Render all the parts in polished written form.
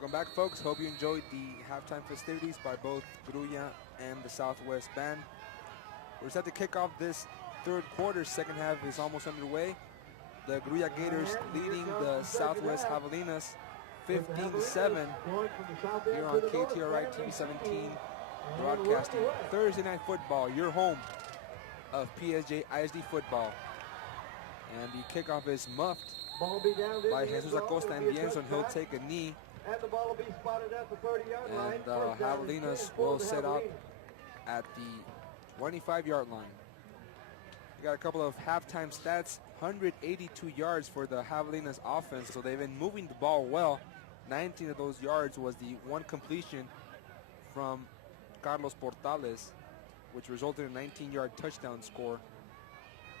Welcome back, folks. Hope you enjoyed the halftime festivities by both Grulla and the Southwest Band. We're set to kick off this third quarter. Second half is almost underway. The Grulla Gators leading the Southwest Javelinas 15-7 here on KTRI TV 17, broadcasting Thursday Night Football, your home of PSJA ISD football. And the kickoff is muffed by Jesus Acosta and the end zone. He'll take a knee. And the ball will be spotted at the 30-yard line. And Javelinas will set up at the 25-yard line. We got a couple of halftime stats. 182 yards for the Javelinas offense, so they've been moving the ball well. 19 of those yards was the one completion from Carlos Portales, which resulted in a 19-yard touchdown score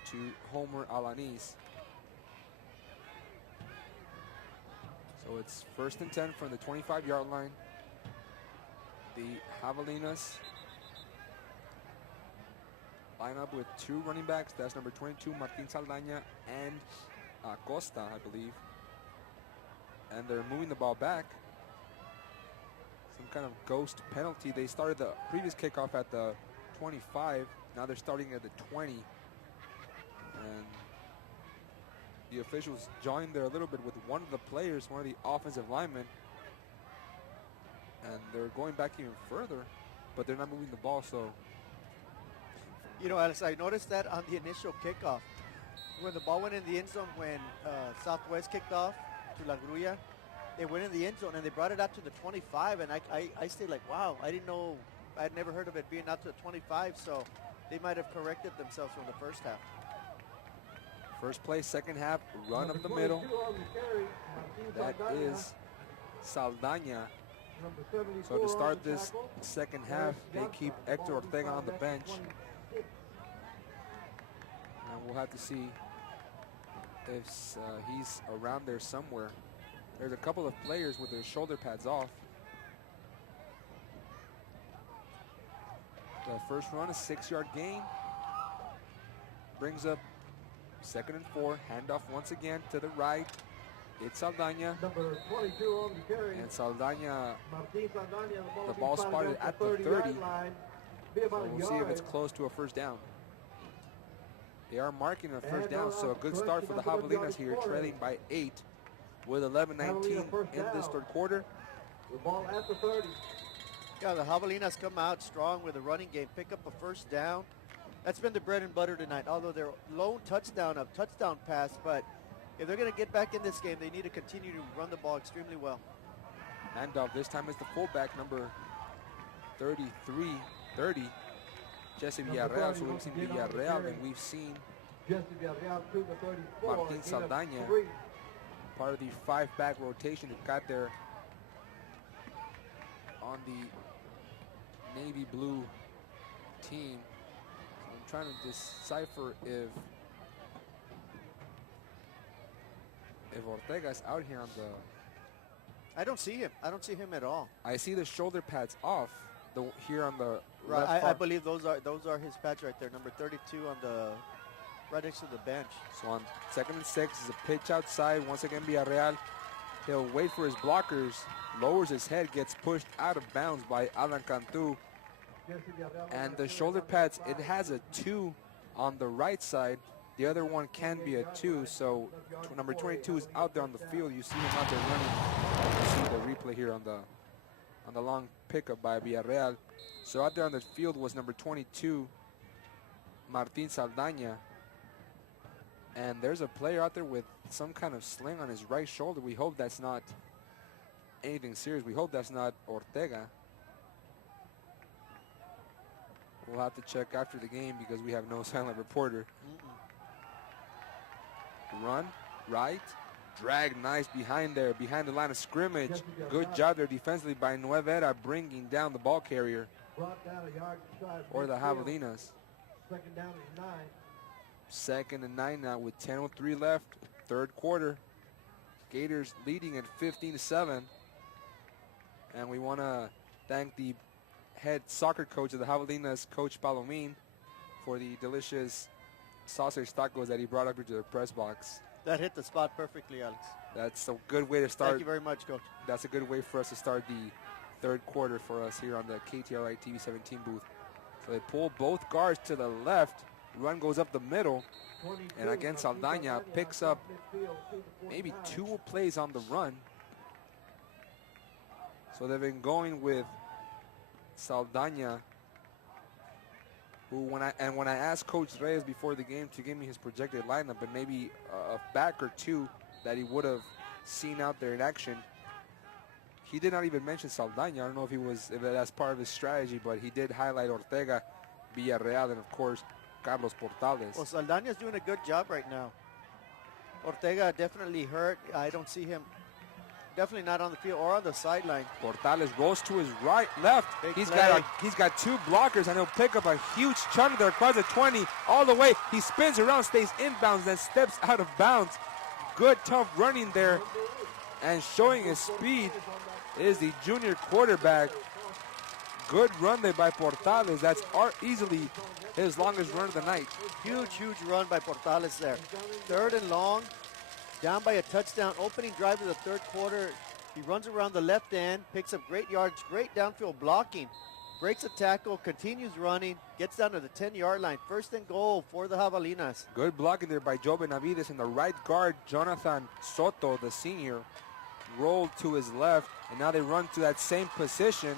to Homer Alanis. So it's 1st and 10 from the 25-yard line. The Javelinas line up with two running backs. That's number 22, Martin Saldaña, and Acosta, I believe. And they're moving the ball back. Some kind of ghost penalty. They started the previous kickoff at the 25. Now they're starting at the 20. And the officials joined there a little bit with one of the players, one of the offensive linemen. And they're going back even further, but they're not moving the ball, so. You know, Alex, I noticed that on the initial kickoff, when the ball went in the end zone, when Southwest kicked off to La Grulla, they went in the end zone and they brought it out to the 25, and I stayed like, wow, I didn't know, I'd never heard of it being out to the 25, so they might have corrected themselves from the first half. First play, second half, run up the middle. That is Saldaña. So to start this second half, they keep Hector Ortega on the bench. And we'll have to see if he's around there somewhere. There's a couple of players with their shoulder pads off. The first run, a 6-yard gain. Brings up 2nd and 4. Handoff once again to the right. It's Saldaña. Number 22 on the carry. And Saldaña, Martin Saldaña, the ball spotted at the 30. Line. So we'll see if it's close to a first down. They are marking a first down, so a good start for the Javelinas here, trailing by 8 with 11-19 in this third quarter. The ball at the 30. Yeah, the Javelinas come out strong with a running game, pick up a first down. That's been the bread and butter tonight, although they're lone touchdown pass, but if they're going to get back in this game, they need to continue to run the ball extremely well. Handoff this time is the fullback, number 30, Jesse Villarreal. So we've seen Villarreal and we've seen Martin Saldaña, part of the 5-back rotation that got there on the navy blue team. So I'm trying to decipher if Ortega's out here on the. I don't see him. I don't see him at all. I see the shoulder pads off here on the right. left I believe those are his pads right there. Number 32 on the right next to the bench. So on 2nd and 6 is a pitch outside. Once again, Villarreal. He'll wait for his blockers, lowers his head, gets pushed out of bounds by Alan Cantu. And the shoulder pads, it has a 2 on the right side. The other one can be a 2, so number 22 is out there on the field. You see him out there running. You see the replay here on the long pickup by Villarreal. So out there on the field was number 22, Martin Saldaña. And there's a player out there with some kind of sling on his right shoulder. We hope that's not anything serious. We hope that's not Ortega. We'll have to check after the game because we have no silent reporter. Run, right, drag nice behind there, behind the line of scrimmage. Good job there defensively by Nuevera, bringing down the ball carrier or the Javelinas. 2nd down is 9. 2nd and 9 now with 10:03 left, third quarter. Gators leading at 15-7. And we want to thank the head soccer coach of the Javelinas, Coach Palomín, for the delicious sausage tacos that he brought up into the press box. That hit the spot perfectly, Alex. That's a good way to start. Thank you very much, Coach. That's a good way for us to start the third quarter for us here on the KTRI TV 17 booth. So they pull both guards to the left. Run goes up the middle. And again, Saldaña picks up maybe 2 plays on the run. So they've been going with Saldaña, who when I asked Coach Reyes before the game to give me his projected lineup, but maybe a back or 2 that he would have seen out there in action, he did not even mention Saldaña. I don't know if that's part of his strategy, but he did highlight Ortega, Villarreal, and of course Carlos Portales. Well, Saldaña's doing a good job right now. Ortega definitely hurt. I don't see him. Definitely not on the field or on the sideline. Portales rolls to his left. He's got 2 blockers, and he'll pick up a huge chunk there across the 20 all the way. He spins around, stays inbounds, then steps out of bounds. Good tough running there, and showing his speed is the junior quarterback. Good run there by Portales. That's easily his longest run of the night. Huge run by Portales there. 3rd and long. Down by a touchdown, opening drive of the third quarter. He runs around the left end, picks up great yards, great downfield blocking, breaks a tackle, continues running, gets down to the 10-yard line. 1st and goal for the Javelinas. Good blocking there by Joe Benavides, and the right guard, Jonathan Soto, the senior, rolled to his left, and now they run to that same position.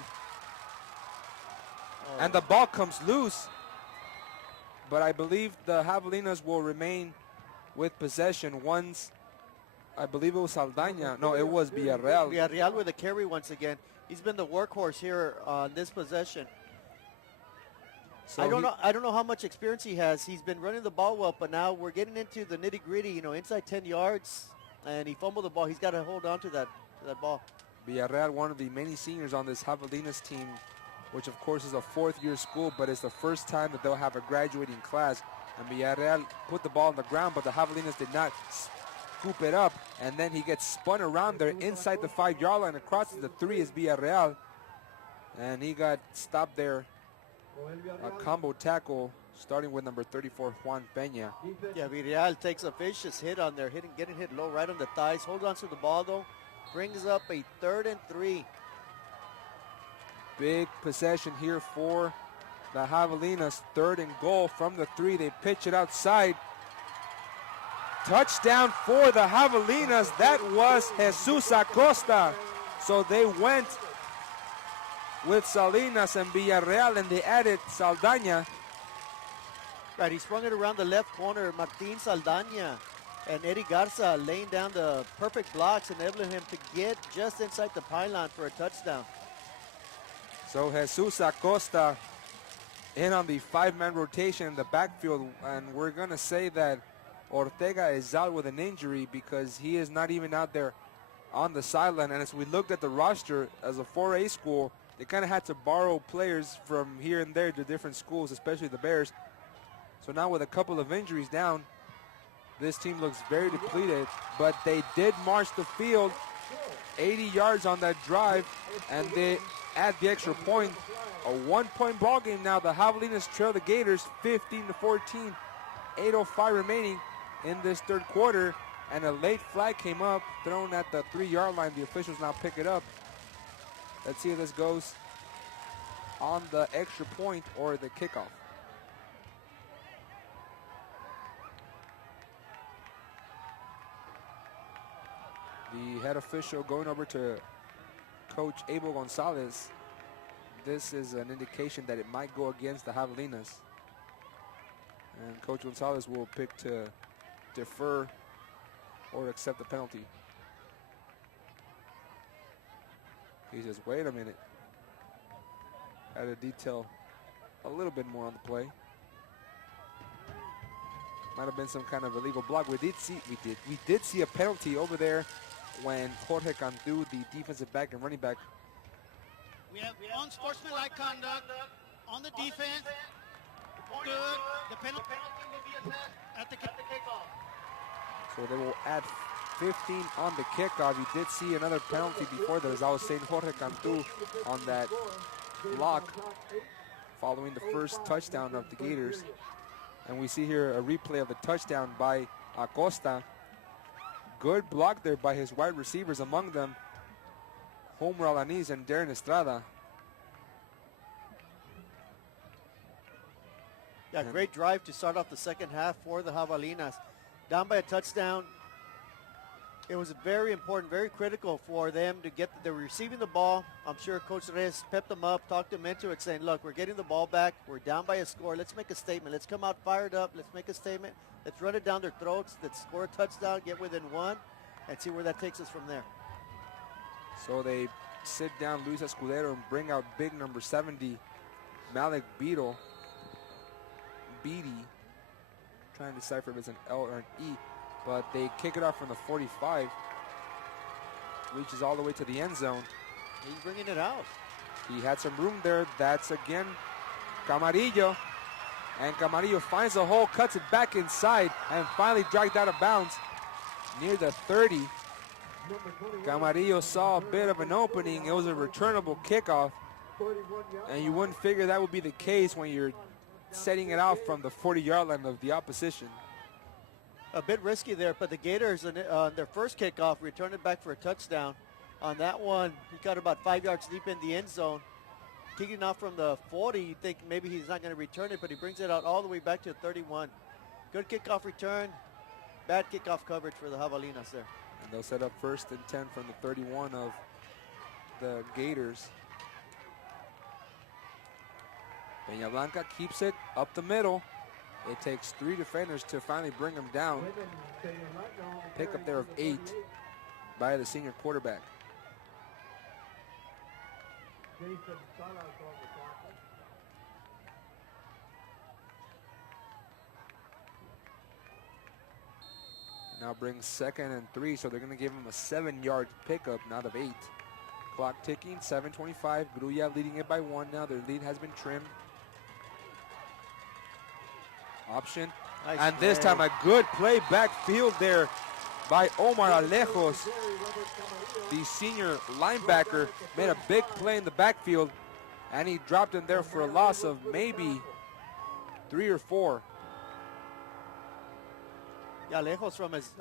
And the ball comes loose, but I believe the Javelinas will remain with possession once. I believe it was Saldaña. No, it was Villarreal. Villarreal with a carry once again. He's been the workhorse here on this possession. So I don't know how much experience he has. He's been running the ball well, but now we're getting into the nitty-gritty, inside 10 yards, and he fumbled the ball. He's got to hold on to that ball. Villarreal, one of the many seniors on this Javelinas team, which of course is a 4th-year school, but it's the first time that they'll have a graduating class. And Villarreal put the ball on the ground, but the Javelinas did not scoop it up, and then he gets spun around there inside the 5-yard line. Across to the 3 is Villarreal, and he got stopped there. A combo tackle starting with number 34, Juan Peña. Yeah, Villarreal takes a vicious hit on there, getting hit low right on the thighs. Holds on to the ball though, brings up a 3rd and 3. Big possession here for the Javelinas. 3rd and goal from the 3. They pitch it outside. Touchdown for the Javelinas. That was Jesus Acosta. So they went with Salinas and Villarreal, and they added Saldaña. Right, he sprung it around the left corner. Martin Saldaña and Eddie Garza laying down the perfect blocks, enabling him to get just inside the pylon for a touchdown. So Jesus Acosta in on the 5-man rotation in the backfield, and we're going to say that Ortega is out with an injury because he is not even out there on the sideline. And as we looked at the roster, as a 4A school, they kind of had to borrow players from here and there to different schools, especially the Bears. So now with a couple of injuries down, this team looks very depleted, but they did march the field 80 yards on that drive, and they add the extra point. A 1-point ball game now. The Javelinas trail the Gators 15-14. 8:05 remaining in this third quarter, and a late flag came up, thrown at the 3-yard line. The officials now pick it up. Let's see if this goes on the extra point or the kickoff. The head official going over to Coach Abel Gonzalez. This is an indication that it might go against the Javelinas. And Coach Gonzalez will pick to defer or accept the penalty. He says, wait a minute. Had to detail a little bit more on the play. Might have been some kind of illegal block. We did see a penalty over there when Jorge Cantu, the defensive back and running back. We have unsportsmanlike conduct on the defense. Good. The penalty will be assessed at the kickoff. So they will add 15 on the kickoff. You did see another penalty before that, as I was saying, Jorge Cantu on that block following the first touchdown of the Gators. And we see here a replay of the touchdown by Acosta. good block there by his wide receivers, among them Homer Alanis and Darren Estrada. Yeah, great drive to start off the second half for the Javelinas. Down by a touchdown. It was very important, very critical for them to get, they were receiving the ball. I'm sure Coach Reyes pepped them up, talked them into it, saying, look, we're getting the ball back. We're down by a score. Let's make a statement. Let's come out fired up. Let's make a statement. Let's run it down their throats. Let's score a touchdown, get within one, and see where that takes us from there. So they sit down Luis Escudero and bring out big number 70, Malik Beadle. Beatty, trying to decipher if it's an L or an E, but they kick it off from the 45, reaches all the way to the end zone. He's bringing it out. He had some room there. That's again Camarillo, and Camarillo finds the hole, cuts it back inside, and finally dragged out of bounds near the 30. Camarillo saw a bit of an opening. It was a returnable kickoff, and you wouldn't figure that would be the case when you're setting it out from the 40-yard line of the opposition. A bit risky there, but the Gators on their first kickoff returned it back for a touchdown. On that one, he got about 5 yards deep in the end zone. Kicking off from the 40, you think maybe he's not going to return it, but he brings it out all the way back to the 31. Good kickoff return, bad kickoff coverage for the Javelinas there. And they'll set up 1st and 10 from the 31 of the Gators. Peña Blanca keeps it up the middle. It takes 3 defenders to finally bring him down. Pickup there of 8 by the senior quarterback. Now brings 2nd and 3, so they're going to give him a 7-yard pickup, not of 8. Clock ticking, 7:25. Grulla leading it by 1 now. Their lead has been trimmed. Option. Nice and play. this time a good play backfield there by Omar Alejos. The senior linebacker made a big play in the backfield, and he dropped him there for a loss of maybe 3 or 4. Yeah, Alejos from his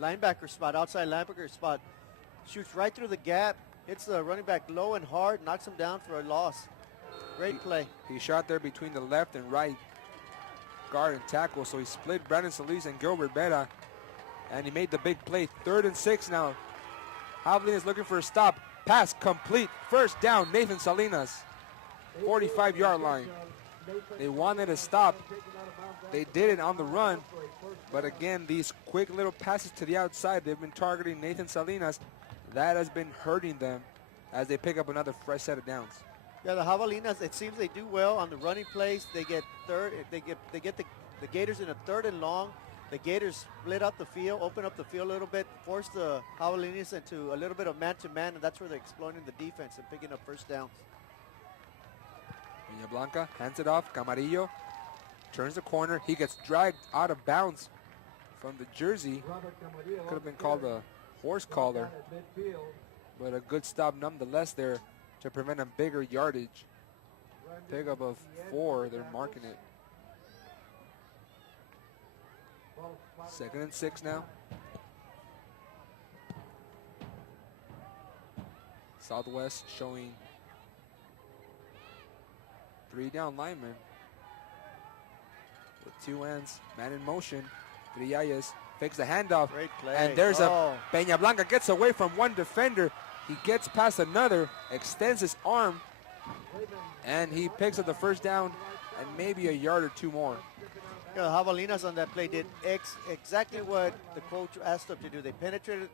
linebacker spot, outside linebacker spot, shoots right through the gap, hits the running back low and hard, knocks him down for a loss. Great play. He shot there between the left and right guard and tackle, so he split Brandon Solis and Gilbert Vera, and he made the big play. 3rd and 6 now. Javelin is looking for a stop. Pass complete. 1st down, Nathan Salinas. 45-yard line. They wanted a stop. They did it on the run, but again, these quick little passes to the outside, they've been targeting Nathan Salinas. That has been hurting them as they pick up another fresh set of downs. Yeah, the Javelinas, it seems they do well on the running plays. They get they get the Gators in a 3rd and long. The Gators split up the field, open up the field a little bit, force the Javelinas into a little bit of man-to-man, and that's where they're exploiting the defense and picking up 1st downs. Peña Blanca hands it off. Camarillo turns the corner. He gets dragged out of bounds from the jersey. Could have been called a horse collar, but a good stop nonetheless there to prevent a bigger yardage. Pickup of 4, they're marking it. 2nd and 6 now. Southwest showing 3 down linemen with 2 ends. Man in motion. Grillalles fakes the handoff. Great play. And there's a Peña Blanca gets away from 1 defender. He gets past another, extends his arm, and he picks up the 1st down and maybe a yard or 2 more. Yeah, the Javelinas on that play did exactly what the coach asked them to do. They penetrated,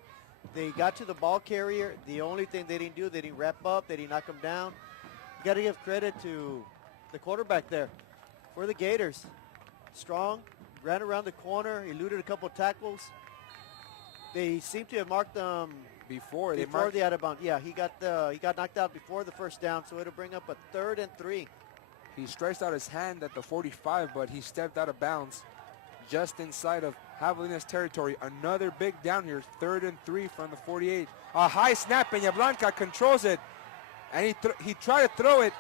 they got to the ball carrier. The only thing they didn't do, they didn't wrap up, they didn't knock him down. You got to give credit to the quarterback there for the Gators. Strong, ran around the corner, eluded a couple of tackles. They seem to have marked them Before the out of bounds. Yeah, he got knocked out before the 1st down, so it'll bring up a 3rd and 3. He stretched out his hand at the 45, but he stepped out of bounds just inside of Javelinas territory. Another big down here, 3rd and 3 from the 48. A high snap, Peña Blanca controls it, and he tried to throw it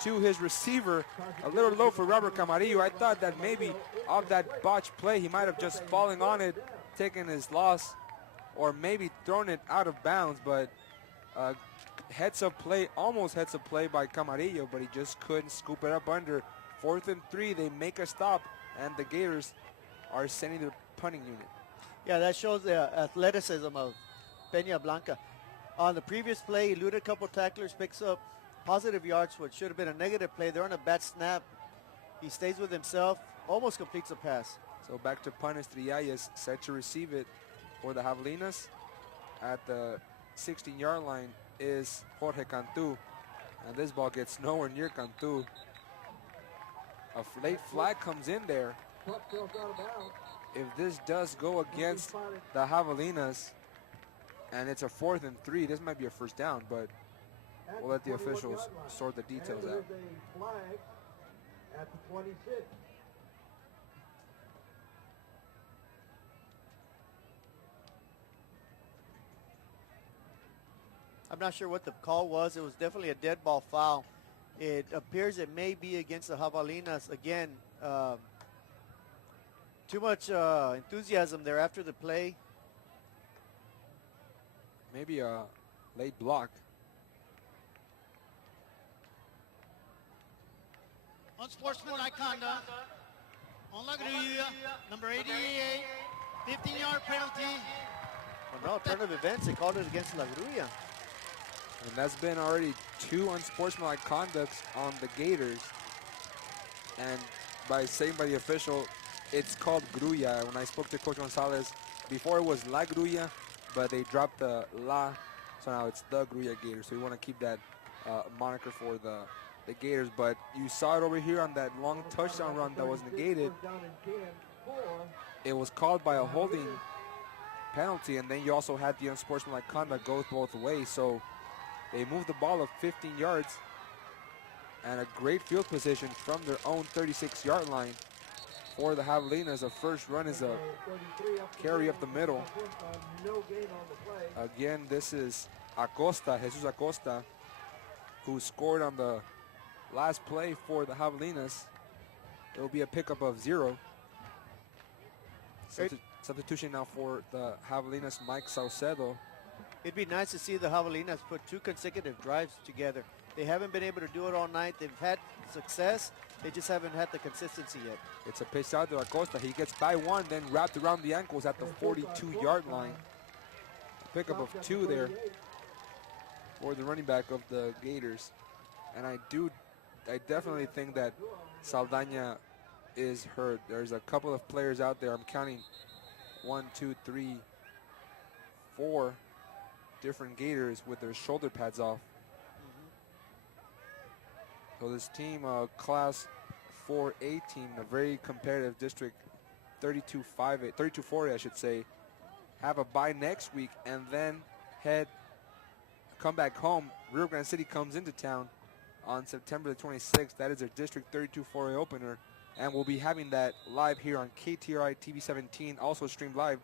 to his receiver, a little low for Robert Camarillo. I thought that maybe of that botched play, he might have just fallen on it taken his loss or maybe thrown it out of bounds, but heads up play, almost heads up play by Camarillo, but he just couldn't scoop it up under. 4th and 3, they make a stop, and the Gators are sending their punting unit. Yeah, that shows the athleticism of Peña Blanca. On the previous play, eluded a couple tacklers, picks up positive yards, which should have been a negative play. They're on a bad snap. He stays with himself, almost completes a pass. So back to punt Estrellas, set to receive it for the Javelinas. At the 16-yard line is Jorge Cantu, and this ball gets nowhere near Cantu. A late flag comes in there. If this does go against the Javelinas, and it's a 4th and 3, this might be a first down, but we'll let the officials sort the details out. At the 26. I'm not sure what the call was. It was definitely a dead ball foul. It appears it may be against the Javelinas. Again, too much enthusiasm there after the play. Maybe a late block. Unsportsmanlike conduct on La Grilla, number 88, 15-yard penalty. Well, no, turn of events, they called it against La Grulla. And that's been already 2 unsportsmanlike conducts on the Gators. And by the official, it's called Grulla. When I spoke to Coach Gonzalez, before it was La Grulla, but they dropped the La, so now it's the Grulla Gators. So we want to keep that moniker for the Gators. But you saw it over here on that long touchdown run that was negated. It was called by a holding penalty, and then you also had the unsportsmanlike conduct goes both ways. So they moved the ball up 15 yards, and a great field position from their own 36-yard line for the Javelinas. The first run is a carry up the middle. Again, this is Acosta, Jesus Acosta, who scored on the last play for the Javelinas. It will be a pickup of 0. Substitution now for the Javelinas, Mike Saucedo. It'd be nice to see the Javelinas put 2 consecutive drives together. They haven't been able to do it all night. They've had success. They just haven't had the consistency yet. It's a pitch out to Acosta. He gets by 1, then wrapped around the ankles at the 42-yard line. A pickup of 2 there for the running back of the Gators. And I definitely think that Saldaña is hurt. There's a couple of players out there. I'm counting 1, 2, 3, 4 different Gators with their shoulder pads off. So this team, class 4A team, a very competitive district, 32-4A I should say, have a bye next week and then come back home. Rio Grande City comes into town on September the 26th. That is their district 32-4A opener, and we'll be having that live here on KTRI TV 17, also streamed live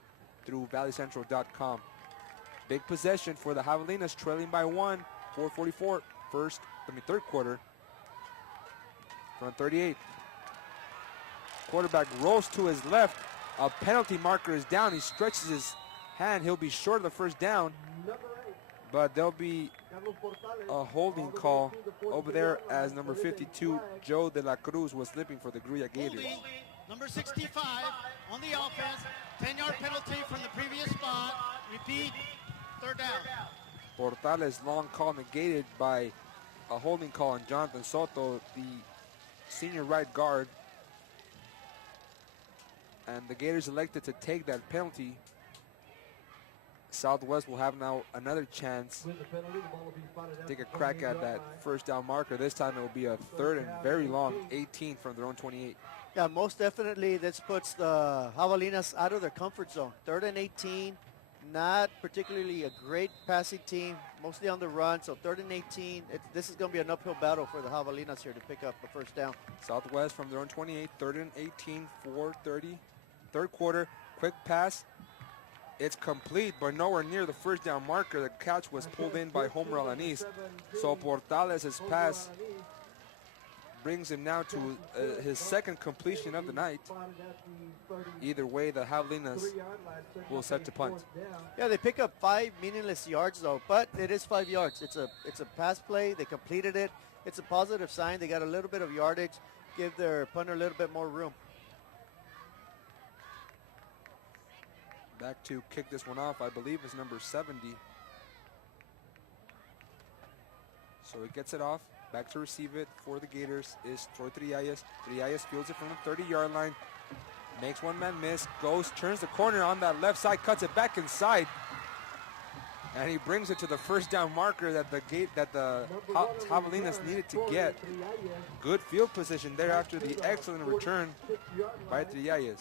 through valleycentral.com. Big possession for the Javelinas, trailing by 1, 4:44, third quarter. From 38. Quarterback rolls to his left. A penalty marker is down. He stretches his hand. He'll be short of the first down. But there'll be a holding call over there as number 52, Joe De La Cruz, was slipping for the Grulla Gators. Holding, number 65 on the offense. 10-yard penalty from the previous spot. Repeat, third down. Portales' long call negated by a holding call on Jonathan Soto, the senior right guard. And the Gators elected to take that penalty. Southwest will have now another chance to take a crack at that first down marker. This time it will be a 3rd and very long, 18 from their own 28. Yeah, most definitely this puts the Javelinas out of their comfort zone. 3rd and 18, not particularly a great passing team, mostly on the run. So 3rd and 18, this is going to be an uphill battle for the Javelinas here to pick up the first down. Southwest from their own 28, 3rd and 18, 4:30. Third quarter, quick pass. It's complete, but nowhere near the first down marker. The catch was pulled in by Homer Alanis. So Portales' pass brings him now to his second completion of the night. Either way, the Javelinas will set to punt. Yeah, they pick up 5 meaningless yards though, but it is 5 yards. It's a pass play. They completed it. It's a positive sign. They got a little bit of yardage, give their punter a little bit more room. Back to kick this one off, I believe, is number 70. So he gets it off. Back to receive it for the Gators is Troy Trialles. Trialles fields it from the 30-yard line. Makes one man miss. Goes, turns the corner on that left side, cuts it back inside. And he brings it to the first down marker that the Javelinas needed to get. Good field position there after the excellent return by Trialles.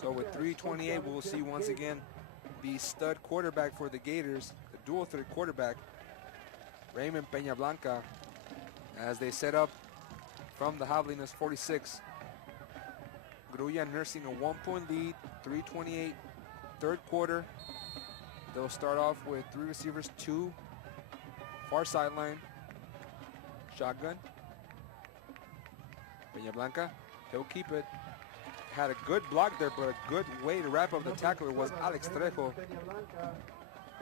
So with 3:28, we'll see once again the stud quarterback for the Gators, the dual threat quarterback, Raymond Peñablanca, as they set up from the Javelinas 46. Grulla nursing a 1-point lead, 3:28, third quarter. They'll start off with 3 receivers, 2 far sideline, shotgun. Peñablanca, he'll keep it. Had a good block there, but a good way to wrap up the tackler was Alex Trejo,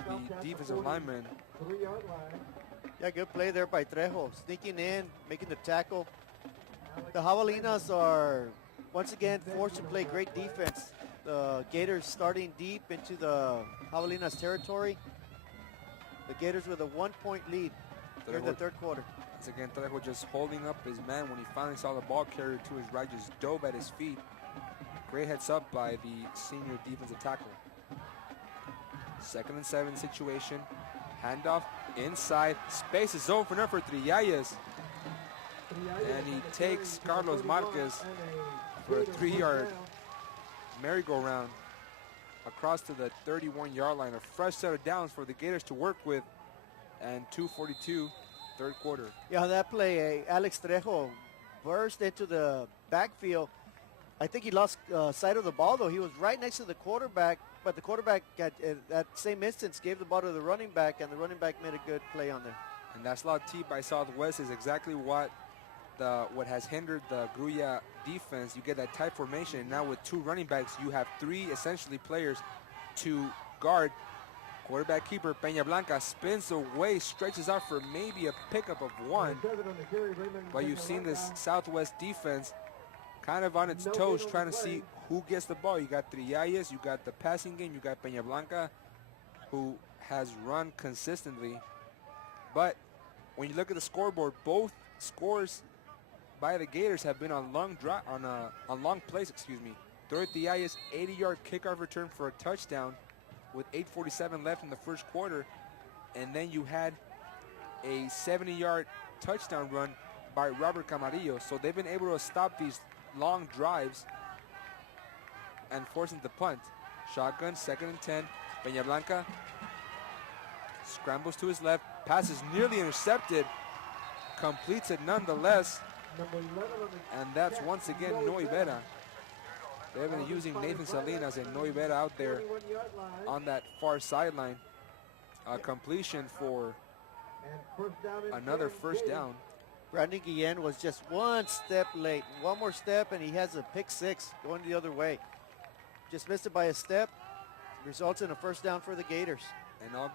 the defensive lineman. Yeah, good play there by Trejo, sneaking in, making the tackle. The Javelinas are once again forced to play great defense. The Gators starting deep into the Javelinas territory. The Gators with a 1-point lead here in the third quarter. Once again, Trejo just holding up his man when he finally saw the ball carrier to his right, just dove at his feet. Great heads up by the senior defensive tackle. 2nd and 7 situation. Handoff inside. Space is open up for Trialles. And he takes Carlos Marquez for a 3-yard merry-go-round across to the 31-yard line. A fresh set of downs for the Gators to work with. And 2:42, third quarter. Yeah, that play, Alex Trejo burst into the backfield. I think he lost sight of the ball, though. He was right next to the quarterback, but the quarterback at that same instance gave the ball to the running back, and the running back made a good play on there. And that slot T by Southwest is exactly what has hindered the Grulla defense. You get that tight formation, and now with 2 running backs, you have 3 essentially players to guard. Quarterback keeper Peñablanca spins away, stretches out for maybe a pickup of 1. But you've seen this Southwest defense kind of on its toes, trying to see who gets the ball. You got Trialles, you got the passing game, you got Peñablanca, who has run consistently. But when you look at the scoreboard, both scores by the Gators have been on long plays. Troy Trialles, 80-yard kickoff return for a touchdown with 8:47 left in the first quarter, and then you had a 70-yard touchdown run by Robert Camarillo. So they've been able to stop these long drives and forcing the punt. Shotgun, 2nd and 10. Peñablanca scrambles to his left, passes nearly intercepted, completes it nonetheless, and that's once again Noivera. They've been using Nathan Salinas and Noivera out there on that far sideline. A completion for another first down. Brandon Guillen was just 1 step late. 1 more step, and he has a pick 6 going the other way. Just missed it by a step. Results in a first down for the Gators. And all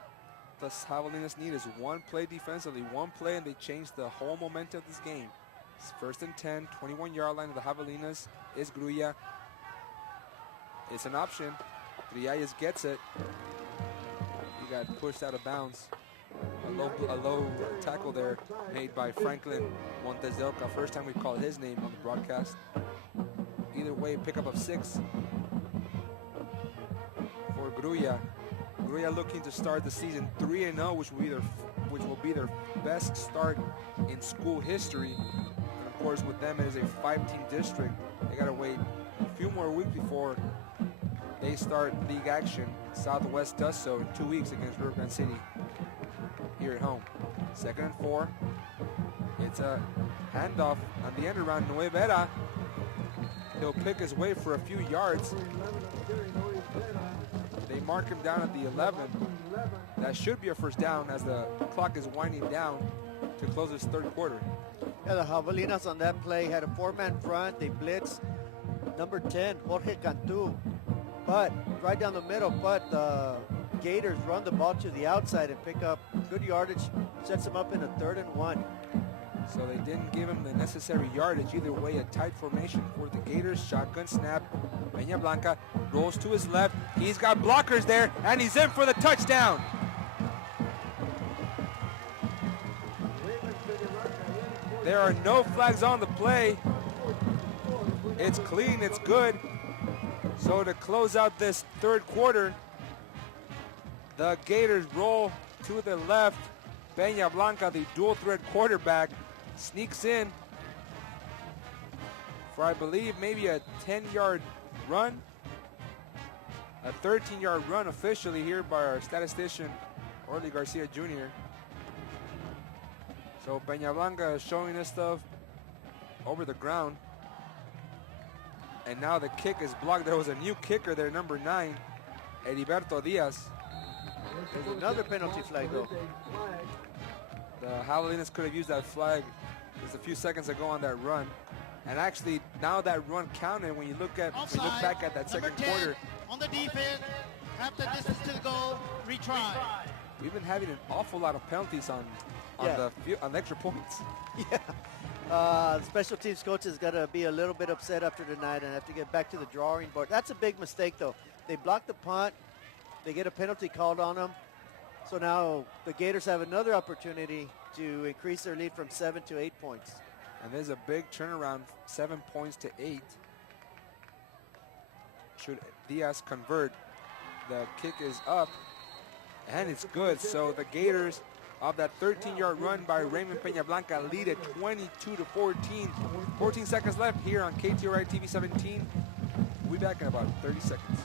the Javelinas need is 1 play defensively. 1 play, and they change the whole momentum of this game. It's 1st and 10, 21-yard line of the Javelinas is Grulla. It's an option. Trialles gets it. He got pushed out of bounds. A low tackle there made by Franklin Montes de Oca. First time we called his name on the broadcast. Either way, pickup of 6 for Grulla. Grulla looking to start the season 3-0, which will be their best start in school history. And of course, with them, it is a 5-team district. They got to wait a few more weeks before they start league action. Southwest does so in 2 weeks against Rio Grande City here at home. 2nd and 4. It's a handoff on the end around Noivera. He'll pick his way for a few yards. They mark him down at the 11. That should be a first down as the clock is winding down. to close this third quarter. Yeah, the Javelinas on that play had a 4-man front. They blitzed number 10, Jorge Cantu. But right down the middle, but the Gators run the ball to the outside and pick up good yardage, sets them up in a 3rd and 1. So they didn't give him the necessary yardage. Either way, a tight formation for the Gators. Shotgun snap. Peña Blanca rolls to his left. He's got blockers there, and he's in for the touchdown. There are no flags on the play. It's clean, it's good. So to close out this third quarter, the Gators roll to the left. Peña Blanca, the dual threat quarterback, sneaks in for, I believe, maybe a 10-yard run. A 13-yard run officially here by our statistician, Orly Garcia Jr. So Peña Blanca is showing us stuff over the ground. And now the kick is blocked. There was a new kicker there, number 9, Heriberto Diaz. There's another penalty flag, though. The Javelinas could have used that flag just a few seconds ago on that run. And actually, now that run counted when you look back at that second quarter. On the defense, half the distance to the goal, retry. We've been having an awful lot of penalties on the extra points. Yeah. Special teams coaches got to be a little bit upset after tonight and have to get back to the drawing board. That's a big mistake, though. They block the punt. They get a penalty called on them. So now the Gators have another opportunity to increase their lead from 7 to 8 points. And there's a big turnaround, 7 points to 8. Should Diaz convert, the kick is up, and it's good. So the Gators, of that 13-yard run by Raymond Peña Blanca, lead at 22-14. 14 seconds left here on KTRI TV 17. We'll be back in about 30 seconds.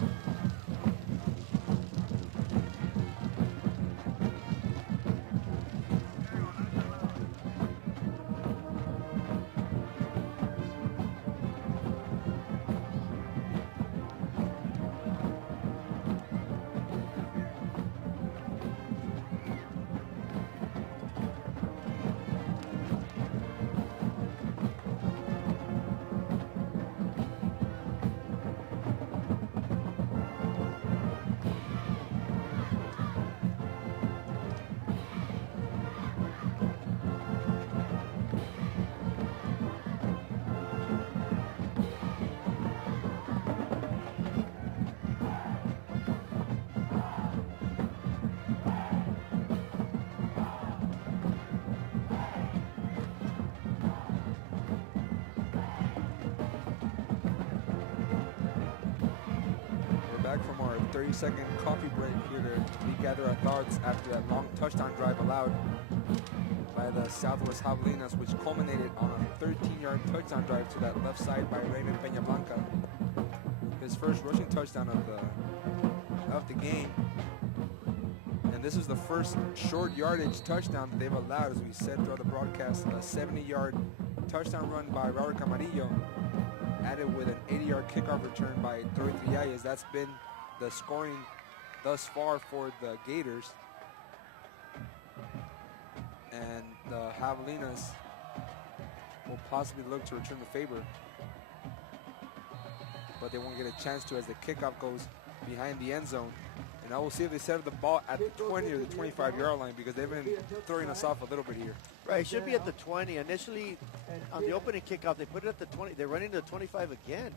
From our 30-second coffee break here to regather our thoughts after that long touchdown drive allowed by the Southwest Javelinas, which culminated on a 13-yard touchdown drive to that left side by Raymond Peña Blanca. His first rushing touchdown of the game. And this is the first short yardage touchdown that they've allowed, as we said throughout the broadcast. A 70-yard touchdown run by Robert Camarillo, added with an 80-yard kickoff return by Troy Trillalles. That's been the scoring thus far for the Gators. And the Javelinas will possibly look to return the favor, but they won't get a chance to as the kickoff goes behind the end zone. And I will see if they set up the ball at the 20 or the 25-yard line, because they've been throwing us off a little bit here. Right, it should be at the 20. Initially, on the opening kickoff, they put it at the 20. They're running to the 25 again.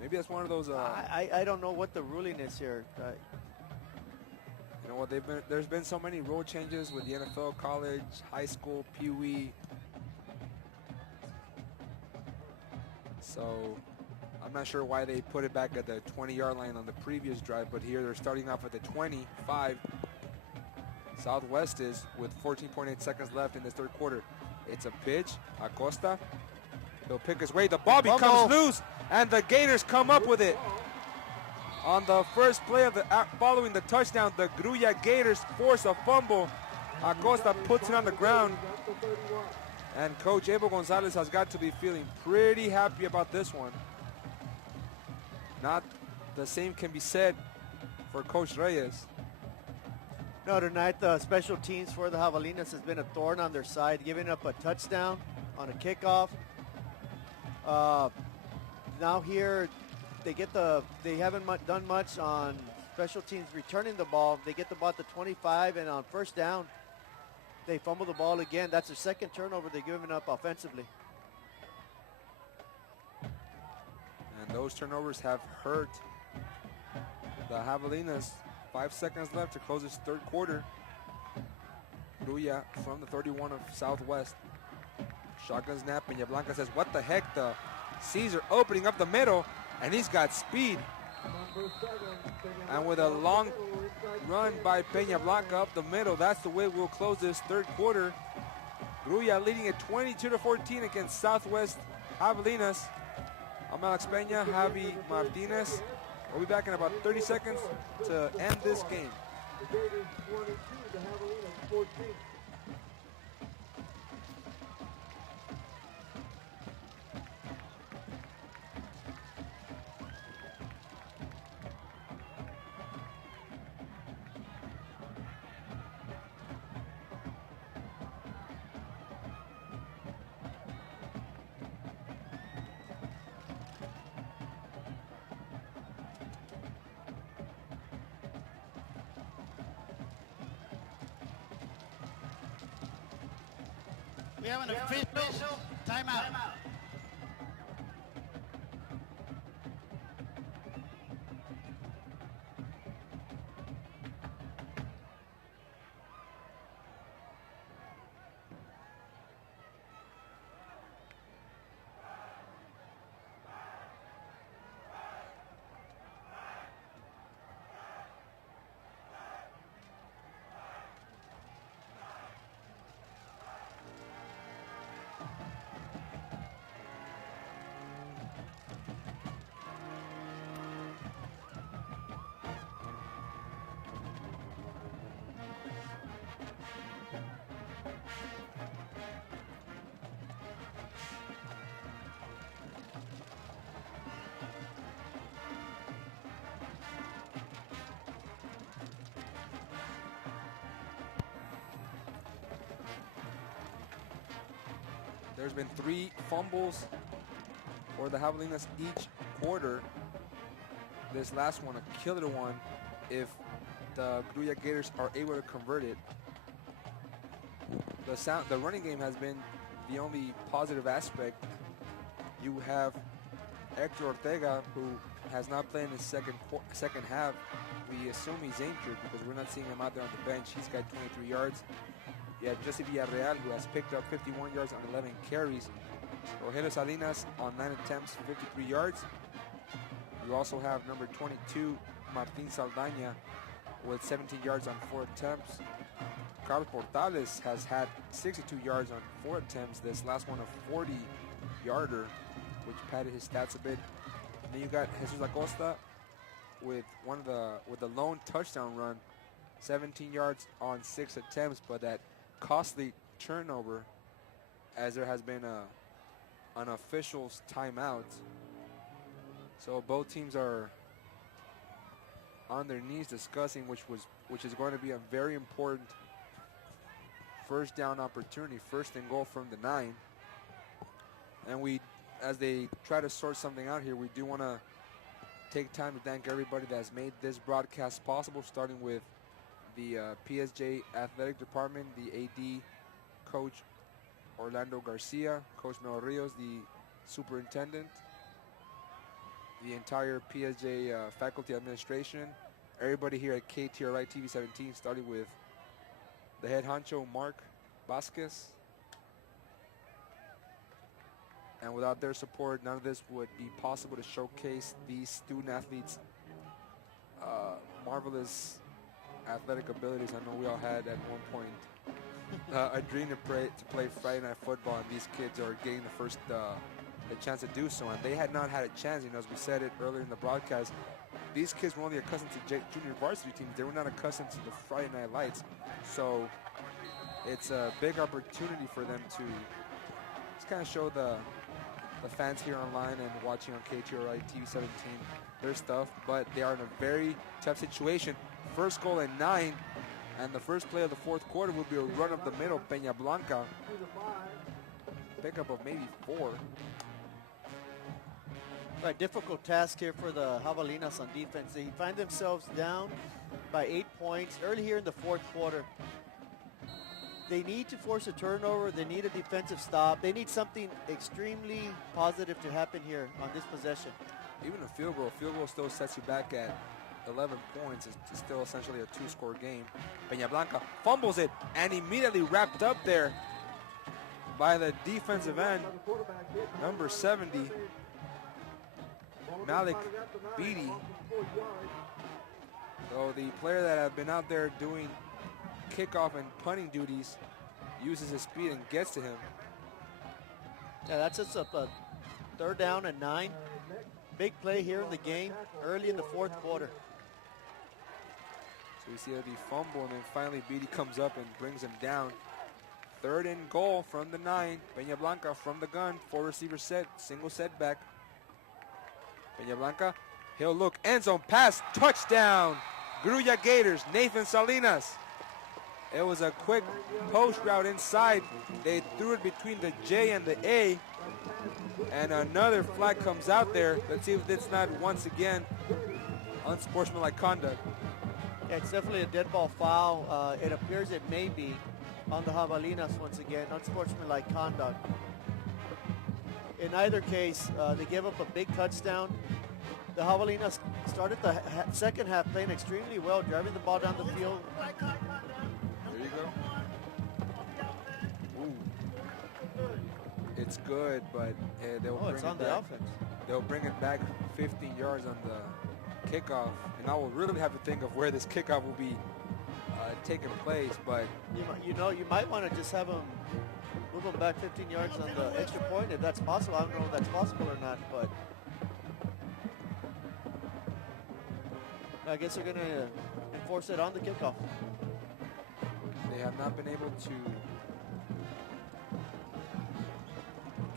Maybe that's one of those. I don't know what the ruling is here. You know what? There's been so many rule changes with the NFL, college, high school, Pee Wee. So I'm not sure why they put it back at the 20-yard line on the previous drive, but here they're starting off at the 25. Southwest is with 14.8 seconds left in this third quarter. It's a pitch. Acosta. He'll pick his way. The ball becomes loose, and the Gators come up with it. On the first play of following the touchdown, the Grulla Gators force a fumble. Acosta puts it on the ground. And Coach Evo Gonzalez has got to be feeling pretty happy about this one. Not the same can be said for Coach Reyes. No, tonight the special teams for the Javelinas has been a thorn on their side, giving up a touchdown on a kickoff. Now here, they haven't done much on special teams returning the ball. They get the ball at the 25, and on first down, they fumble the ball again. That's their second turnover they've given up offensively. And those turnovers have hurt the Javelinas. 5 seconds left to close this third quarter. Gruya from the 31 of Southwest. Shotgun snap, Peña Blanca says, what the heck? The Caesar opening up the middle, and he's got speed. And with a long run by Peña Blanca up the middle, that's the way we'll close this third quarter. Gruya leading at 22-14 against Southwest Javelinas. I'm Alex Peña, Javi Martinez. We'll be back in about 30 seconds to end this game. The Gators 22, the Javelinas 14. We have an official timeout. There's been 3 fumbles for the Javelinas each quarter. This last one, a killer one, if the Gruya Gators are able to convert it. The running game has been the only positive aspect. You have Hector Ortega, who has not played in his second half. We assume he's injured because we're not seeing him out there on the bench. He's got 23 yards. You have Jesse Villarreal, who has picked up 51 yards on 11 carries. Rogelio Salinas on 9 attempts, 53 yards. You also have number 22, Martin Saldaña, with 17 yards on 4 attempts. Carlos Portales has had 62 yards on 4 attempts. This last one a 40-yarder, which padded his stats a bit. And then you got Jesus Acosta with the lone touchdown run, 17 yards on 6 attempts, but that costly turnover, as there has been an official's timeout. So both teams are on their knees discussing which is going to be a very important first down opportunity, 1st and goal from the 9. And as they try to sort something out here, we do want to take time to thank everybody that has made this broadcast possible, starting with the PSJA athletic department, the AD coach Orlando Garcia, Coach Mel Rios, the superintendent, the entire PSJA faculty administration, everybody here at KTRI TV 17, starting with the head honcho Mark Vasquez. And without their support, none of this would be possible to showcase these student athletes' marvelous athletic abilities. I know we all had at one point a dream to play Friday Night Football, and these kids are getting the chance to do so. And they had not had a chance, as we said it earlier in the broadcast. These kids were only accustomed to junior varsity teams. They were not accustomed to the Friday Night Lights. So it's a big opportunity for them to just kind of show the fans here online and watching on KTRI TV 17 their stuff. But they are in a very tough situation. 1st goal and 9. And the first play of the fourth quarter will be a run up the middle. Peña Blanca. Pickup of maybe 4. Right, difficult task here for the Javelinas on defense. They find themselves down by 8 points early here in the fourth quarter. They need to force a turnover. They need a defensive stop. They need something extremely positive to happen here on this possession. Even a field goal still sets you back at 11 points. It's still essentially a 2-score game. Peña Blanca fumbles it and immediately wrapped up there by the defensive end, number 70, Malik Beatty. So the player that had been out there doing kickoff and punting duties uses his speed and gets to him. Yeah, that's just a 3rd down and 9. Big play here in the game early in the fourth quarter. So we see the fumble, and then finally Beatty comes up and brings him down. 3rd and goal from the 9. Peña Blanca from the gun. 4-receiver set, single setback. Peña Blanca, he'll look, end zone pass, touchdown. Grulla Gators, Nathan Salinas. It was a quick post route inside. They threw it between the J and the A. And another flag comes out there. Let's see if it's not once again unsportsmanlike conduct. Yeah, it's definitely a dead ball foul. It appears it may be on the Javelinas once again, unsportsmanlike conduct. In either case, they gave up a big touchdown. The Javelinas started the second half playing extremely well, driving the ball down the field. There you go. Ooh. It's good, but they'll bring it's it on the back. offense. They'll bring it back 15 yards on the kickoff, and I will really have to think of where this kickoff will be taking place. But you might want to just have them move them back 15 yards on the extra point if that's possible. I don't know if that's possible or not, but I guess they're going to enforce it on the kickoff. they have not been able to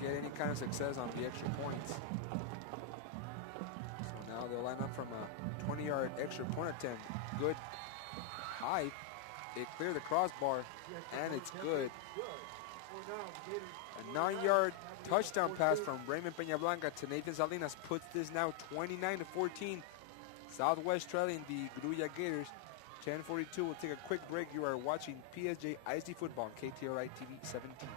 get any kind of success on the extra points. So now they'll line up from a 20-yard extra point attempt. Good height. It cleared the crossbar, and it's good. A 9-yard touchdown pass from Raymond Peña Blanca to Nathan Salinas puts this now 29-14. Southwest trailing the Grulla Gators. 10:42. We'll take a quick break. You are watching PSJ ISD football on KTRI TV 17.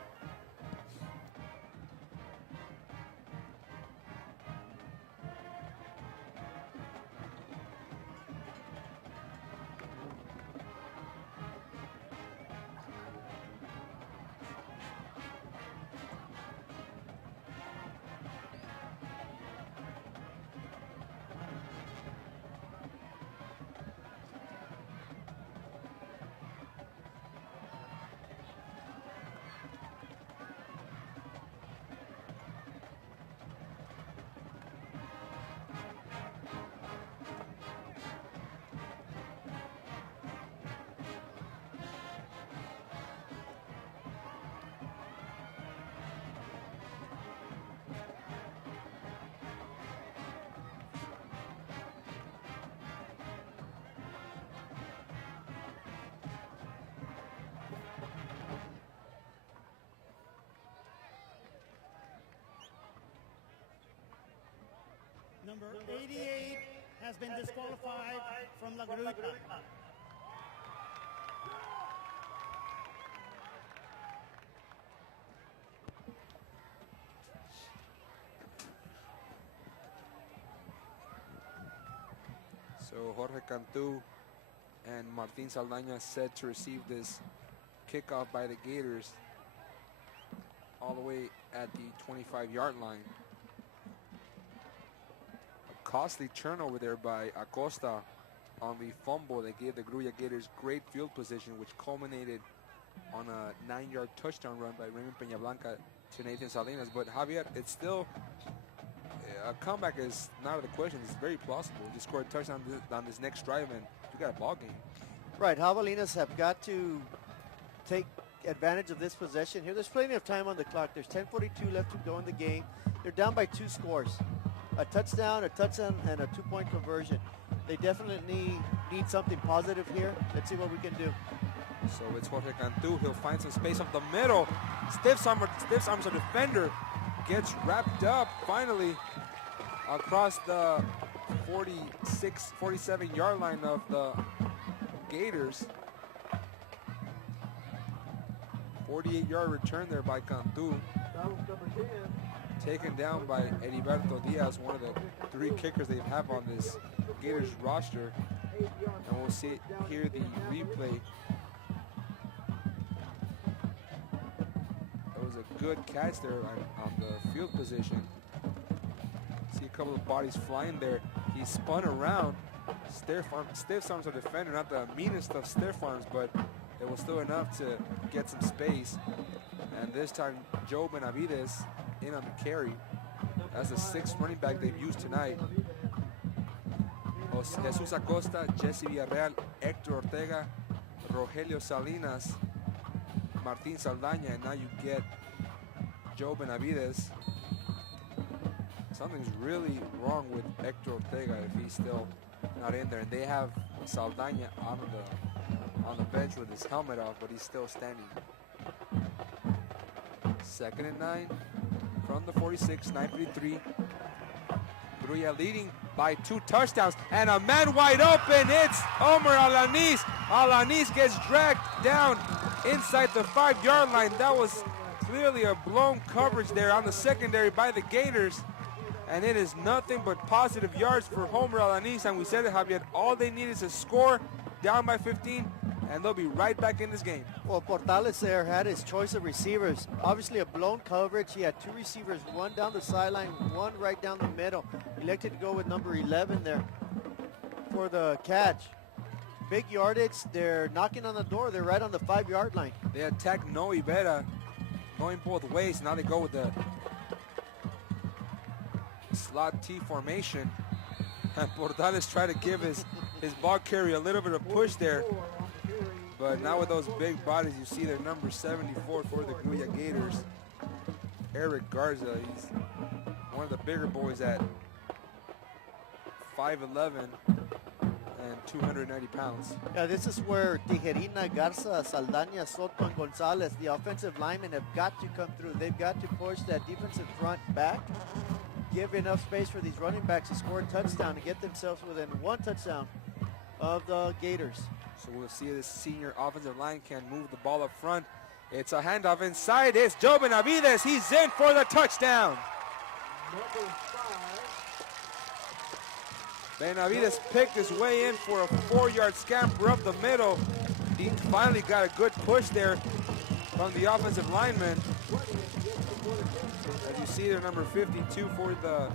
Number 88 has been disqualified from La Grulla. So Jorge Cantu and Martin Saldaña set to receive this kickoff by the Gators all the way at the 25-yard line. A costly turnover there by Acosta on the fumble that gave the Grulla Gators great field position, which culminated on a 9-yard touchdown run by Raymond Peña Blanca to Nathan Salinas. But Javier, it's still a comeback is not out of the question. It's very plausible. You score a touchdown on this next drive, and you got a ball game. Right, Javelinas have got to take advantage of this possession here. There's plenty of time on the clock. There's 10:42 left to go in the game. They're down by 2 scores. A touchdown, and a 2-point conversion. They definitely need something positive here. Let's see what we can do. So it's Jorge Cantu. He'll find some space up the middle. Stiff arms a defender. Gets wrapped up finally across the 47-yard line of the Gators. 48-yard return there by Cantu. That was number 10. Taken down by Heriberto Diaz, one of the 3 kickers they have on this Gators roster. And we'll see here the replay. That was a good catch there on the field position. See a couple of bodies flying there. He spun around, stiff arms a defender, not the meanest of stiff arms, but it was still enough to get some space. And this time, Joe Benavides in on the carry. That's the 6th running back they've used tonight. Jesus Acosta, Jesse Villarreal, Hector Ortega, Rogelio Salinas, Martin Saldaña, and now you get Joe Benavides. Something's really wrong with Hector Ortega if he's still not in there. And they have Saldaña on the bench with his helmet off, but he's still standing. 2nd and 9 from the 46, 9:53. Gruya leading by 2 touchdowns, and a man wide open. It's Omer Alanis. Alanis gets dragged down inside the 5-yard line. That was clearly a blown coverage there on the secondary by the Gators. And it is nothing but positive yards for Homer Alanis. And we said it, Javier, all they need is a score down by 15, and they'll be right back in this game. Well, Portales there had his choice of receivers. Obviously a blown coverage. He had 2 receivers, one down the sideline, one right down the middle. Elected to go with number 11 there for the catch. Big yardage. They're knocking on the door. They're right on the 5-yard line. They attack Noe Vera going both ways. Now they go with the slot T formation. And Portales tried to give his ball carrier a little bit of push there. But now with those big bodies, you see their number 74 for the Gruya Gators. Eric Garza, he's one of the bigger boys at 5'11" and 290 pounds. Yeah, this is where Tijerina, Garza, Saldaña, Soto, and Gonzalez, the offensive linemen, have got to come through. They've got to push that defensive front back, give enough space for these running backs to score a touchdown and get themselves within 1 touchdown of the Gators. So we'll see if this senior offensive line can move the ball up front. It's a handoff inside. It's Joe Benavides. He's in for the touchdown. Number 5. Benavides picked his way in for a 4-yard scamper up the middle. He finally got a good push there from the offensive lineman. As you see there, number 52 for the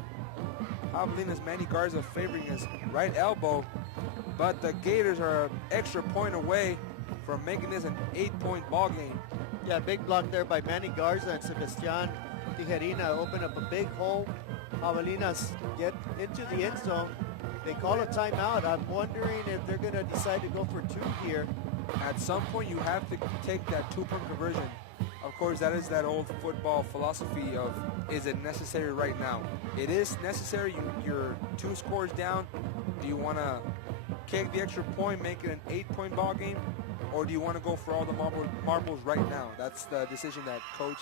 Javelinas, Manny Garza favoring his right elbow. But the Gators are an extra point away from making this an 8-point ball game. Yeah, big block there by Manny Garza and Sebastian Tijerina. Open up a big hole. Javelinas get into the end zone. They call a timeout. I'm wondering if they're going to decide to go for 2 here. At some point, you have to take that 2-point conversion. Of course, that is that old football philosophy of, is it necessary right now? It is necessary. You're 2 scores down. Do you want to kick the extra point, make it an 8-point ball game, or do you want to go for all the marbles right now? That's the decision that Coach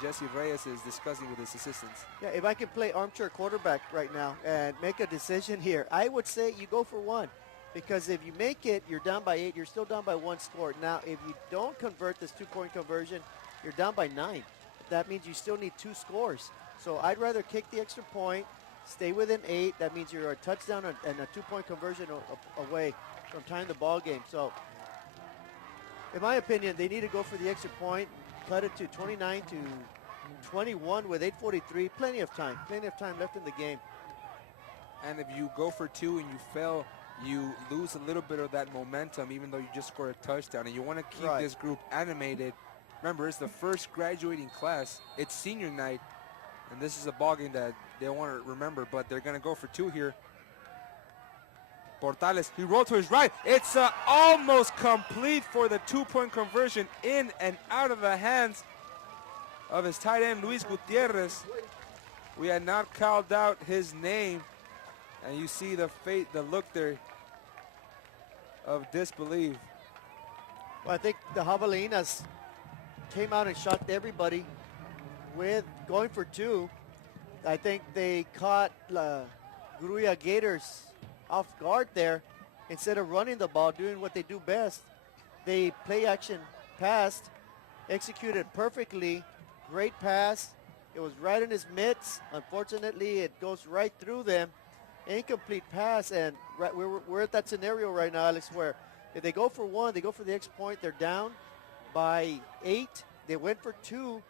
Jesse Reyes is discussing with his assistants. Yeah, if I could play armchair quarterback right now and make a decision here, I would say you go for 1. Because if you make it, you're down by 8, you're still down by 1 score. Now, if you don't convert this 2-point conversion, you're down by 9. That means you still need 2 scores. So I'd rather kick the extra point, stay within 8. That means you're a touchdown and a 2-point conversion away from tying the ball game. So, in my opinion, they need to go for the extra point, cut it to 29 to 21 with 8:43. Plenty of time left in the game. And if you go for 2 and you fail, you lose a little bit of that momentum, even though you just scored a touchdown. And you want to keep this group animated. Remember, it's the first graduating class. It's senior night, and this is a ball game that they want to remember, but they're going to go for 2 here. Portales, he rolled to his right. It's almost complete for the 2-point conversion, in and out of the hands of his tight end, Luis Gutierrez. We had not called out his name And you see the look there of disbelief. Well, I think the Javelinas came out and shocked everybody with going for two. I think they caught Gruya Gators off guard there. Instead of running the ball, doing what they do best, they play action passed, executed perfectly, great pass. It was right in his mitts. Unfortunately, it goes right through them. Incomplete pass, and we're at that scenario right now, Alex, where if they go for one, they go for the X point, they're down by 8. They went for 2.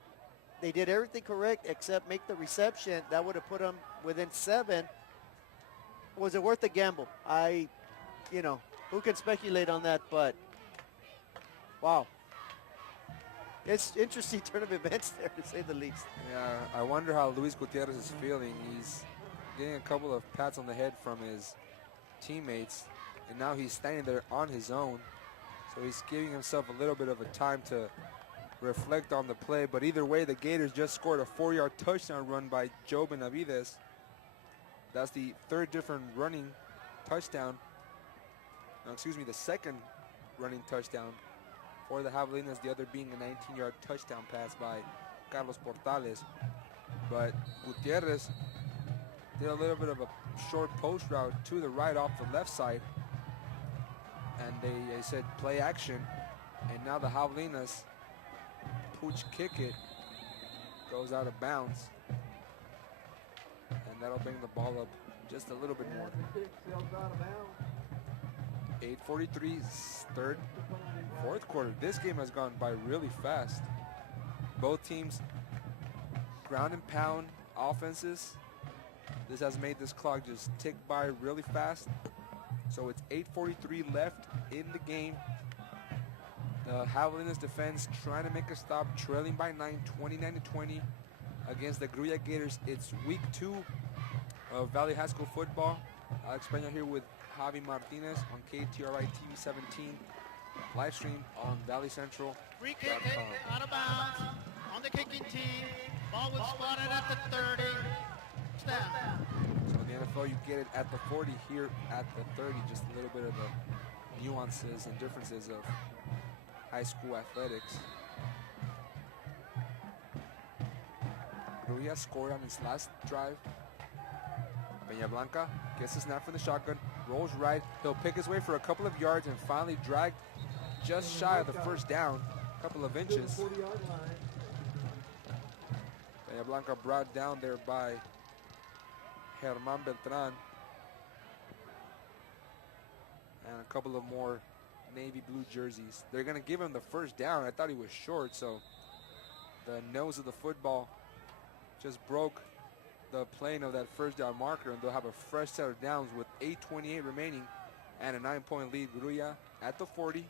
They did everything correct except make the reception. That would have put them within 7. Was it worth the gamble? Who can speculate on that, but wow. It's interesting turn of events there, to say the least. Yeah, I wonder how Luis Gutierrez is feeling. He's getting a couple of pats on the head from his teammates, and now he's standing there on his own. So he's giving himself a little bit of a time to reflect on the play. But either way, the Gators just scored a 4-yard touchdown run by Joe Benavides. That's the third different running touchdown. No, excuse me, the second running touchdown for the Javelinas, the other being a 19-yard touchdown pass by Carlos Portales. But Gutierrez did a little bit of a short post route to the right off the left side. And they said play action. And now the Javelinas pooch kick it, goes out of bounds. And that'll bring the ball up just a little bit more. 8:43, fourth quarter. This game has gone by really fast. Both teams ground and pound offenses. This has made this clock just tick by really fast. So it's 8:43 left in the game. The Javelinas defense trying to make a stop, trailing by 9, 29-20 against the Gruya Gators. It's week 2 of Valley High School football. Alex Peña here with Javi Martinez on KTRI TV 17, live stream on ValleyCentral.com. Free kick out of bounds on the kicking team. Ball was spotted at the 30. It's down. So in the NFL, you get it at the 40, here at the 30. Just a little bit of the nuances and differences of high school athletics. Gruya scored on his last drive. Peñablanca gets the snap from the shotgun, rolls right. He'll pick his way for a couple of yards and finally dragged just shy of the first down, a couple of inches. Peñablanca brought down there by Germán Beltrán. And a couple of more navy blue jerseys. They're going to give him the first down. I thought he was short, so the nose of the football just broke the plane of that first down marker, and they'll have a fresh set of downs with 8:28 remaining and a 9-point lead. Gruya at the 40.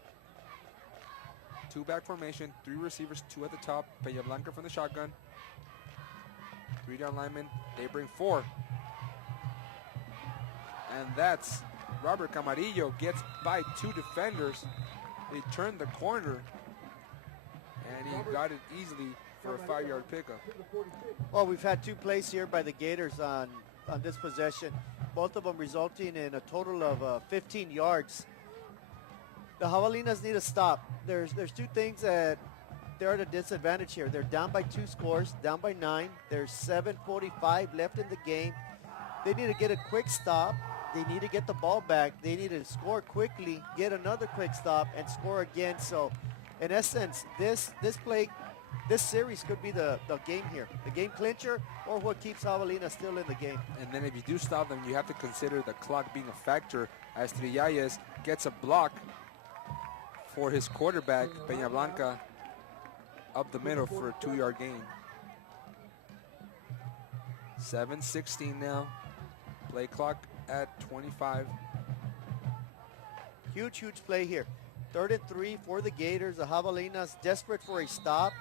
2-back formation, 3 receivers, 2 at the top. Peñablanca from the shotgun. 3 down linemen. They bring 4. And that's Robert Camarillo gets by 2 defenders. They turned the corner, and he got it easily for a 5-yard pickup. Well, we've had 2 plays here by the Gators on this possession, both of them resulting in a total of 15 yards. The Javelinas need to stop. There's 2 things that they're at a disadvantage here. They're down by 2 scores, down by 9. There's 7:45 left in the game. They need to get a quick stop. They need to get the ball back. They need to score quickly, get another quick stop, and score again. So, in essence, this series could be the game here, the game clincher, or what keeps Javelina still in the game. And then if you do stop them, you have to consider the clock being a factor, as Trillalles gets a block for his quarterback, Peñablanca, up the middle for a 2-yard gain. 7:16 now. Play clock at 25. Huge play here. 3rd and 3 for the Gators. The Javelinas desperate for a stop.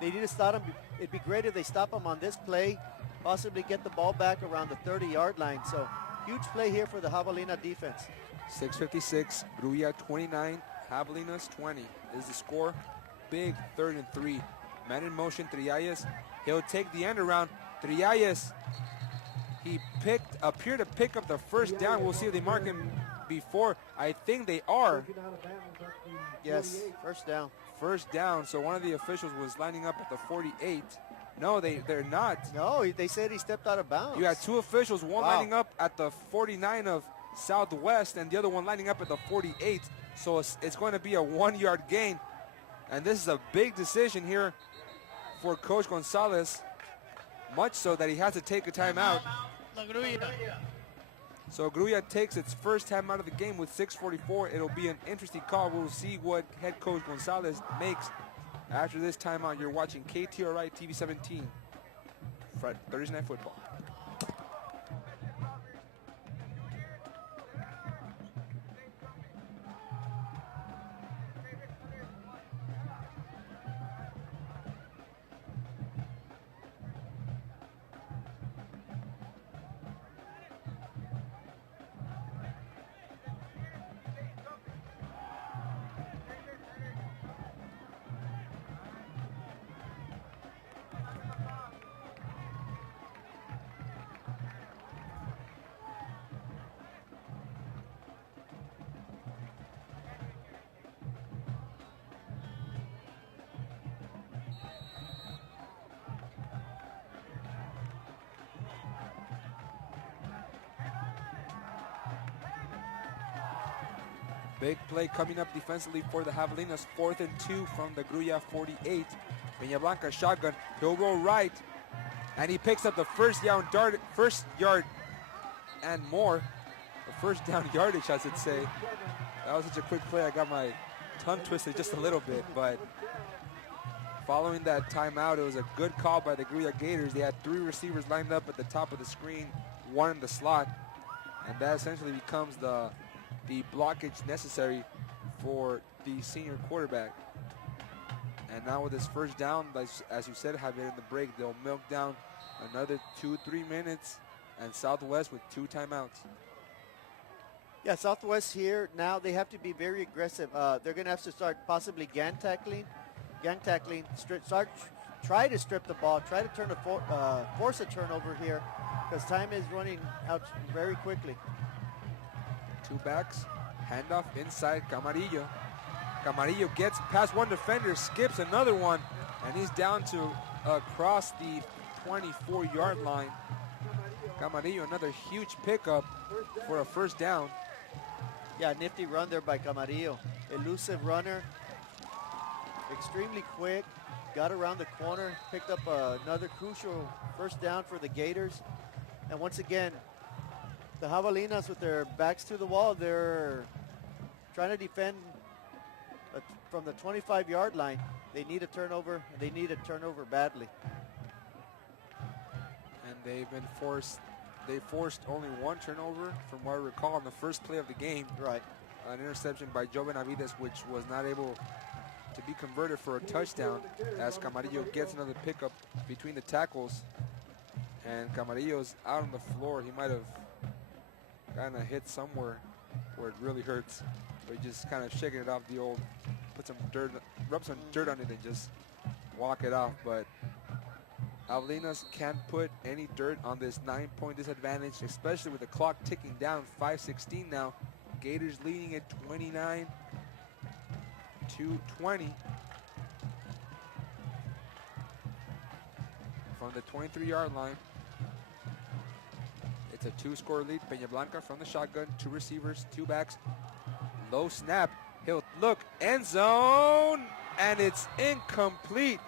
They need to stop them. It'd be great if they stop them on this play, possibly get the ball back around the 30-yard line. So huge play here for the Javelina defense. 6:56, Gruya 29, Javelinas 20 is the score. Big 3rd and 3. Man in motion, Trillalles. He'll take the end around. Trillalles He appeared to pick up the first down. We'll see if they mark him before. I think they are. Taken out of bounds at the Yes, 48. first down. First down, so one of the officials was lining up at the 48. No, they're not. No, they said he stepped out of bounds. You had two officials, one Wow. lining up at the 49 of Southwest and the other one lining up at the 48. So it's going to be a 1-yard gain. And this is a big decision here for Coach Gonzalez, much so that he has to take a timeout. La Grulla. So Grulla takes its first time out of the game with 6:44. It'll be an interesting call. We'll see what head coach Gonzalez makes after this timeout. You're watching KTRI TV 17, Thursday Night Football. Big play coming up defensively for the Javelinas. 4th and 2 from the Grulla 48. Peña Blanca shotgun. He'll roll right. And he picks up the first yard and more. The first down yardage, I should say. That was such a quick play. I got my tongue twisted just a little bit. But following that timeout, it was a good call by the Grulla Gators. They had 3 receivers lined up at the top of the screen, 1 in the slot. And that essentially becomes the blockage necessary for the senior quarterback. And now with this first down, as you said, have it in the break, they'll milk down another 2-3 minutes, and Southwest with 2 timeouts. Yeah, Southwest here, now they have to be very aggressive. They're going to have to start possibly gang tackling, try to strip the ball, try to force a turnover here, because time is running out very quickly. 2 backs, handoff inside Camarillo. Camarillo gets past one defender, skips another one, and he's down to across the 24-yard line. Camarillo, another huge pickup for a first down. Yeah, nifty run there by Camarillo. Elusive runner, extremely quick, got around the corner, picked up another crucial first down for the Gators. And once again, the Javelinas with their backs to the wall, they're trying to defend from the 25-yard line. They need a turnover, and they need a turnover badly. And they forced only 1 turnover from what I recall on the first play of the game. Right. An interception by Joe Benavides, which was not able to be converted for a touchdown, as Camarillo gets another pickup between the tackles. And Camarillo's out on the floor. He might have kind of hit somewhere where it really hurts. But just kind of shaking it off the old, rub some dirt on it and just walk it off. But Javelinas can't put any dirt on this 9-point disadvantage, especially with the clock ticking down, 5:16 now. Gators leading at 29-20. From the 23-yard line. It's a 2-score lead. Peña Blanca from the shotgun, 2 receivers, 2 backs. Low snap. He'll look, end zone, and it's incomplete.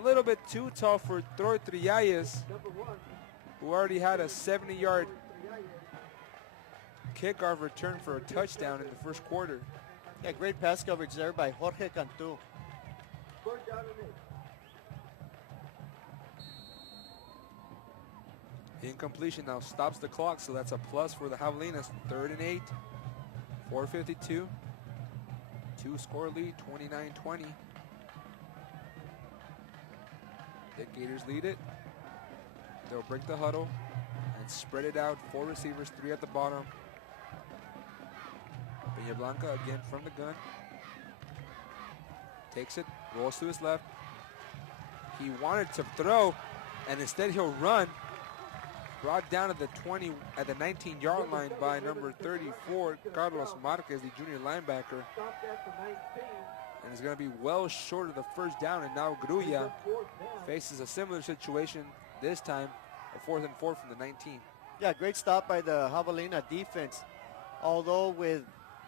A little bit too tall for Troy Trillalles, who already had a 70-yard kickoff return for a touchdown in the first quarter. Yeah, great pass coverage there by Jorge Cantu. Incompletion now stops the clock, so that's a plus for the Javelinas. 3rd and 8, 4:52. 2-score lead, 29-20. The Gators lead it. They'll break the huddle and spread it out. 4 receivers, 3 at the bottom. Peña Blanca again from the gun. Takes it, rolls to his left. He wanted to throw, and instead he'll run. brought down at the 20, at the 19-yard line by number 34, Carlos Marquez, the junior linebacker. Stopped at the 19. And it's going to be well short of the first down, and now Grulla faces a similar situation, this time a 4th and 4 from the 19. Yeah, great stop by the Javelina defense. Although with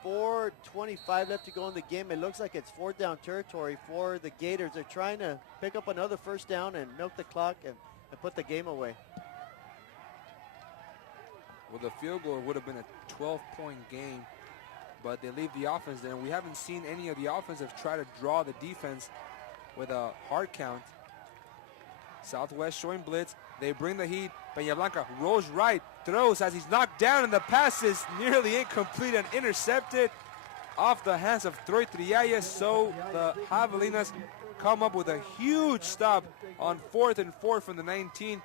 4:25 left to go in the game, it looks like it's 4th down territory for the Gators. They're trying to pick up another first down and milk the clock and put the game away. Well, the field goal would have been a 12-point game, but they leave the offense there. And we haven't seen any of the offensive try to draw the defense with a hard count. Southwest showing blitz. They bring the heat. Peñablanca rolls right, throws as he's knocked down, and the pass is nearly incomplete and intercepted off the hands of Troy Trialles. So the Javelinas come up with a huge stop on 4th and 4 from the 19.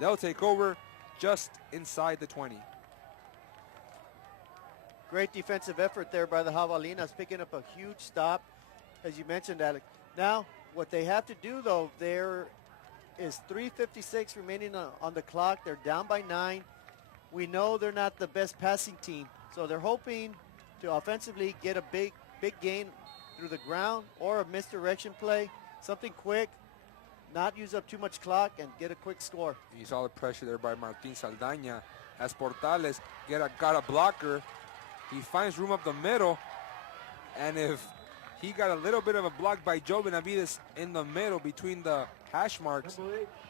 They'll take over just inside the 20. Great defensive effort there by the Javelinas, picking up a huge stop, as you mentioned, Alec. Now, what they have to do, though, there is 3:56 remaining on the clock. They're down by 9. We know they're not the best passing team, so they're hoping to offensively get a big gain through the ground or a misdirection play, something quick, not use up too much clock, and get a quick score. You saw the pressure there by Martin Saldaña as Portales got a blocker. He finds room up the middle, and if he got a little bit of a block by Joe Benavides in the middle between the hash marks,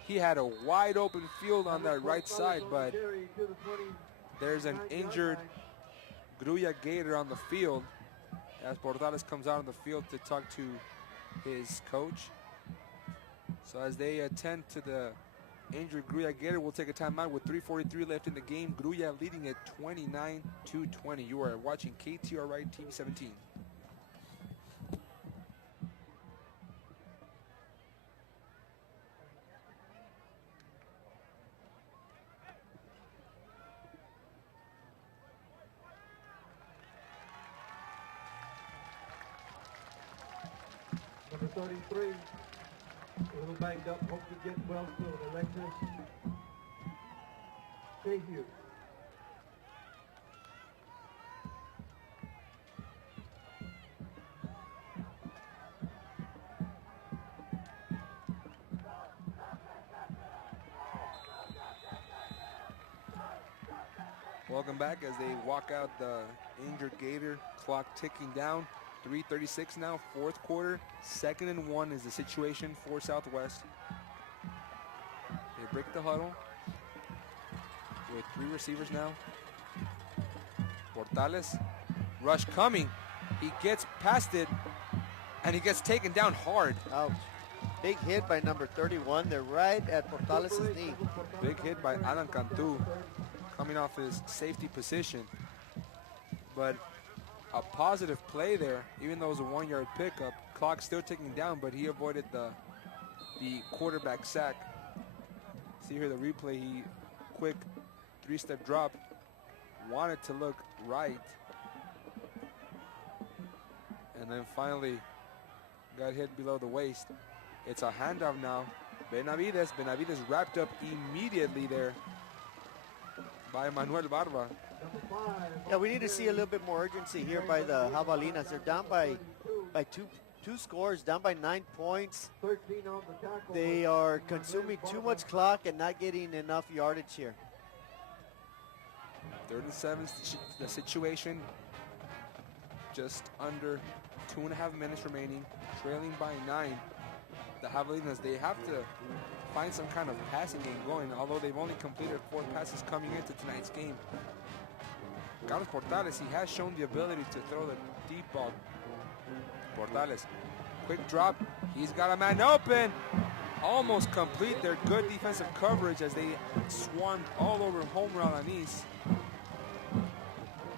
he had a wide open field on that right side, but there's an injured Grulla Gator on the field as Portales comes out on the field to talk to his coach. So as they attend to the injured Grulla Gator, we'll take a timeout with 3:43 left in the game. Grulla leading at 29-20. You are watching KTRI TV 17. Number 33, a little banged up, hope to get well soon. Alexis Mayhew. Welcome back as they walk out the injured Gator. Clock ticking down. 3:36 now, 4th quarter. 2nd and 1 is the situation for Southwest. They break the huddle with 3 receivers now. Portales, rush coming. He gets past it, and he gets taken down hard. Ouch. Big hit by number 31. They're right at Portales' knee. Big hit by Alan Cantu, coming off his safety position. But a positive play there, even though it was a 1-yard pickup. Clock still ticking down, but he avoided the quarterback sack. See here the replay, he quick 3-step drop, wanted to look right, and then finally got hit below the waist. It's a handoff now. Benavides wrapped up immediately there by Manuel Barba. Yeah, we need to see a little bit more urgency here by the Javelinas. They're down by two scores, down by 9 points. 13 on the tackle. They are consuming too much clock and not getting enough yardage here. 3rd and 7 is the situation. Just under 2.5 minutes remaining, trailing by 9. The Javelinas, they have to find some kind of passing game going, although they've only completed 4 passes coming into tonight's game. Carlos Portales, he has shown the ability to throw the deep ball. Portales, quick drop. He's got a man open. Almost complete their good defensive coverage as they swarmed all over Homer Alanis.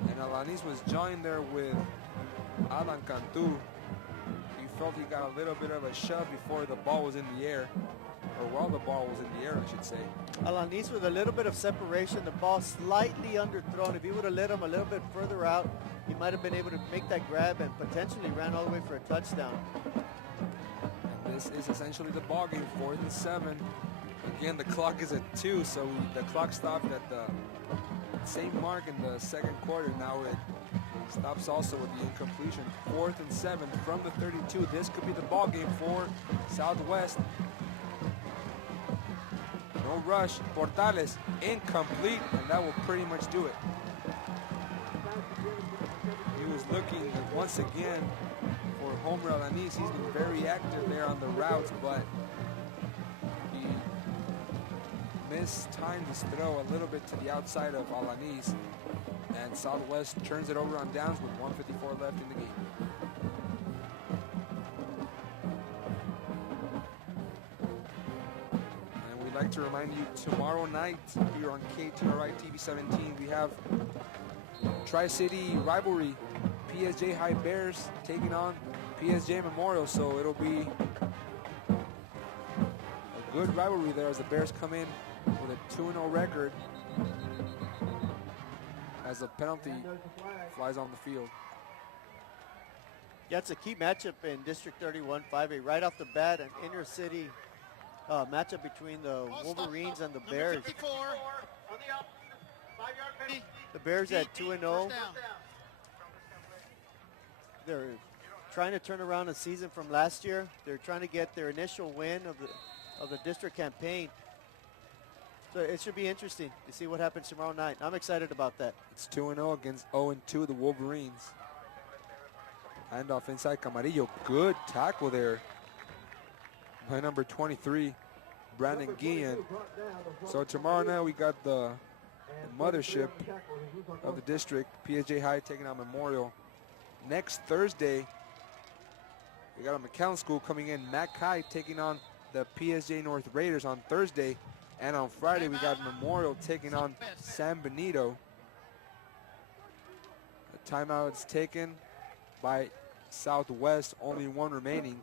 And Alanis was joined there with Alan Cantu. He felt he got a little bit of a shove before the ball was in the air. Or while the ball was in the air, I should say. Alanis with a little bit of separation, the ball slightly underthrown. If he would have let him a little bit further out, he might have been able to make that grab and potentially ran all the way for a touchdown. And this is essentially the ball game, 4th and 7. Again, the clock is at 2, so the clock stopped at the same mark in the second quarter. Now it stops also with the incompletion. 4th and 7 from the 32. This could be the ball game for Southwest. No rush. Portales incomplete, and that will pretty much do it. He was looking once again for Homer Alanis. He's been very active there on the routes, but he mistimed his throw a little bit to the outside of Alanis. And Southwest turns it over on downs with 1:54 left in the game. And we'd like to remind you, tomorrow night here on KTRI TV 17, we have Tri-City rivalry. PSJ High Bears taking on PSJ Memorial, so it'll be a good rivalry there as the Bears come in with a 2-0 record as a penalty flies on the field. Yeah, it's a key matchup in District 31 5A. Right off the bat, an inner city matchup between the Wolverines and the Bears. The Bears at 2-0. They're trying to turn around a season from last year. They're trying to get their initial win of the district campaign. So it should be interesting to see what happens tomorrow night. I'm excited about that. It's 2-0 against 0-2, the Wolverines. Handoff inside Camarillo. Good tackle there by number 23, Brandon Guillen. So tomorrow night we got the mothership of the district, PSJ High taking on Memorial. Next Thursday, we got a McAllen School coming in. Mac High taking on the PSJ North Raiders on Thursday. And on Friday, we got Memorial taking on San Benito. The timeout is taken by Southwest, only one remaining.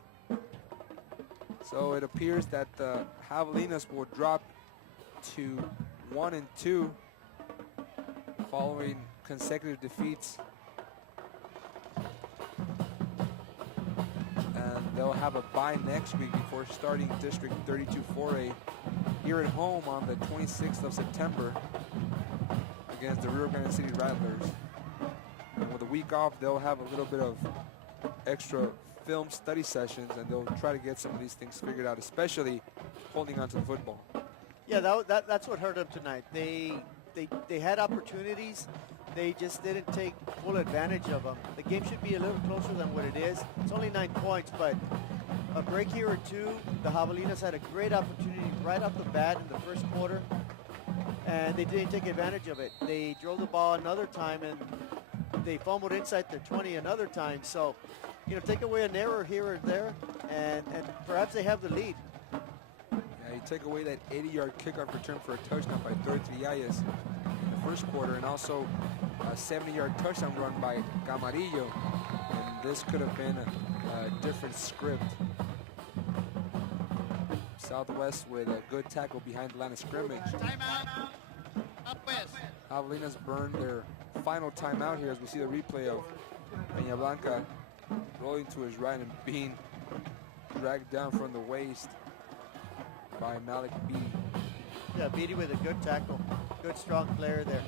So it appears that the Javelinas will drop to 1-2 following consecutive defeats. And they'll have a bye next week before starting District 32 4A here at home on the 26th of September against the Rio Grande City Rattlers. And with a week off, they'll have a little bit of extra film study sessions, and they'll try to get some of these things figured out, especially holding on to the football. Yeah, that's what hurt them tonight. They had opportunities. They just didn't take full advantage of them. The game should be a little closer than what it is. It's only 9 points, but a break here or two. The Javelinas had a great opportunity right off the bat in the first quarter, and they didn't take advantage of it. They drove the ball another time, and they fumbled inside their 20 another time. So, take away an error here or there, and perhaps they have the lead. Yeah, you take away that 80-yard kickoff return for a touchdown by Torres Trillalles in the first quarter, and also a 70-yard touchdown run by Camarillo, and this could have been a different script. Southwest with a good tackle behind the line of scrimmage. Timeout. Up west. Javelinas burned their final timeout here as we see the replay of Peña Blanca rolling to his right and being dragged down from the waist by Malik Beatty. Yeah, Beatty with a good tackle. Good, strong player there.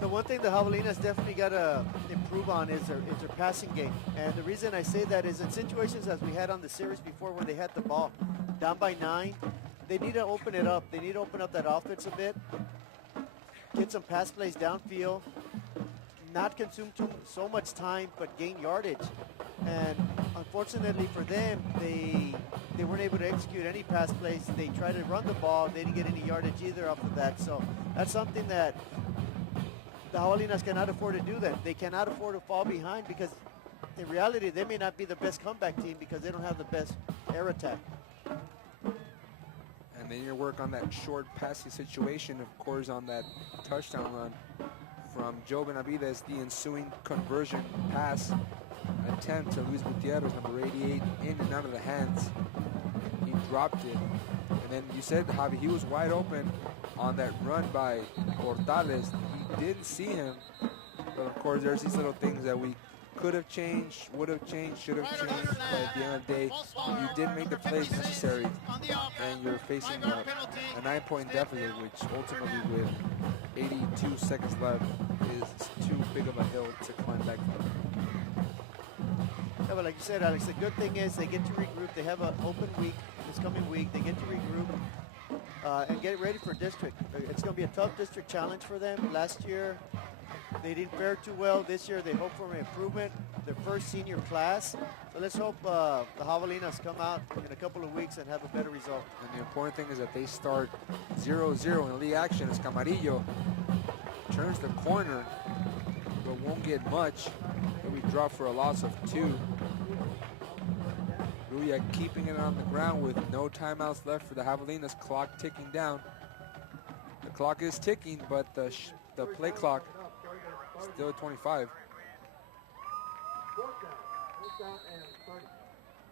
The one thing the Javelinas definitely got to improve on is their passing game. And the reason I say that is in situations as we had on the series before when they had the ball down by 9, they need to open it up. They need to open up that offense a bit, get some pass plays downfield, not consume so much time, but gain yardage. And unfortunately for them, they weren't able to execute any pass plays. They tried to run the ball. They didn't get any yardage either off of that. So that's something that the Javelinas cannot afford to do that. They cannot afford to fall behind because in reality, they may not be the best comeback team because they don't have the best air attack. And then you work on that short passing situation, of course, on that touchdown run from Joe Benavides, the ensuing conversion pass attempt to Luis Gutierrez, number 88, in and out of the hands. He dropped it. And then you said, Javi, he was wide open on that run by Portales. He didn't see him. But of course, there's these little things that we could have changed, would have changed, should have changed, but at the end of the day, you did make the plays necessary, and you're facing a 9-point deficit, which ultimately with 82 seconds left is too big of a hill to climb back from. Yeah, but like you said, Alex, the good thing is they get to regroup. They have an open week this coming week. They get to regroup and get ready for district. It's going to be a tough district challenge for them. Last year, they didn't fare too well. This year, they hope for an improvement. Their first senior class. So let's hope the Javelinas come out in a couple of weeks and have a better result. And the important thing is that they start 0-0 in league action as Camarillo turns the corner, but won't get much. We drop for a loss of 2. Gruya keeping it on the ground with no timeouts left for the Javelinas. Clock ticking down. The clock is ticking, but the play clock still at 25.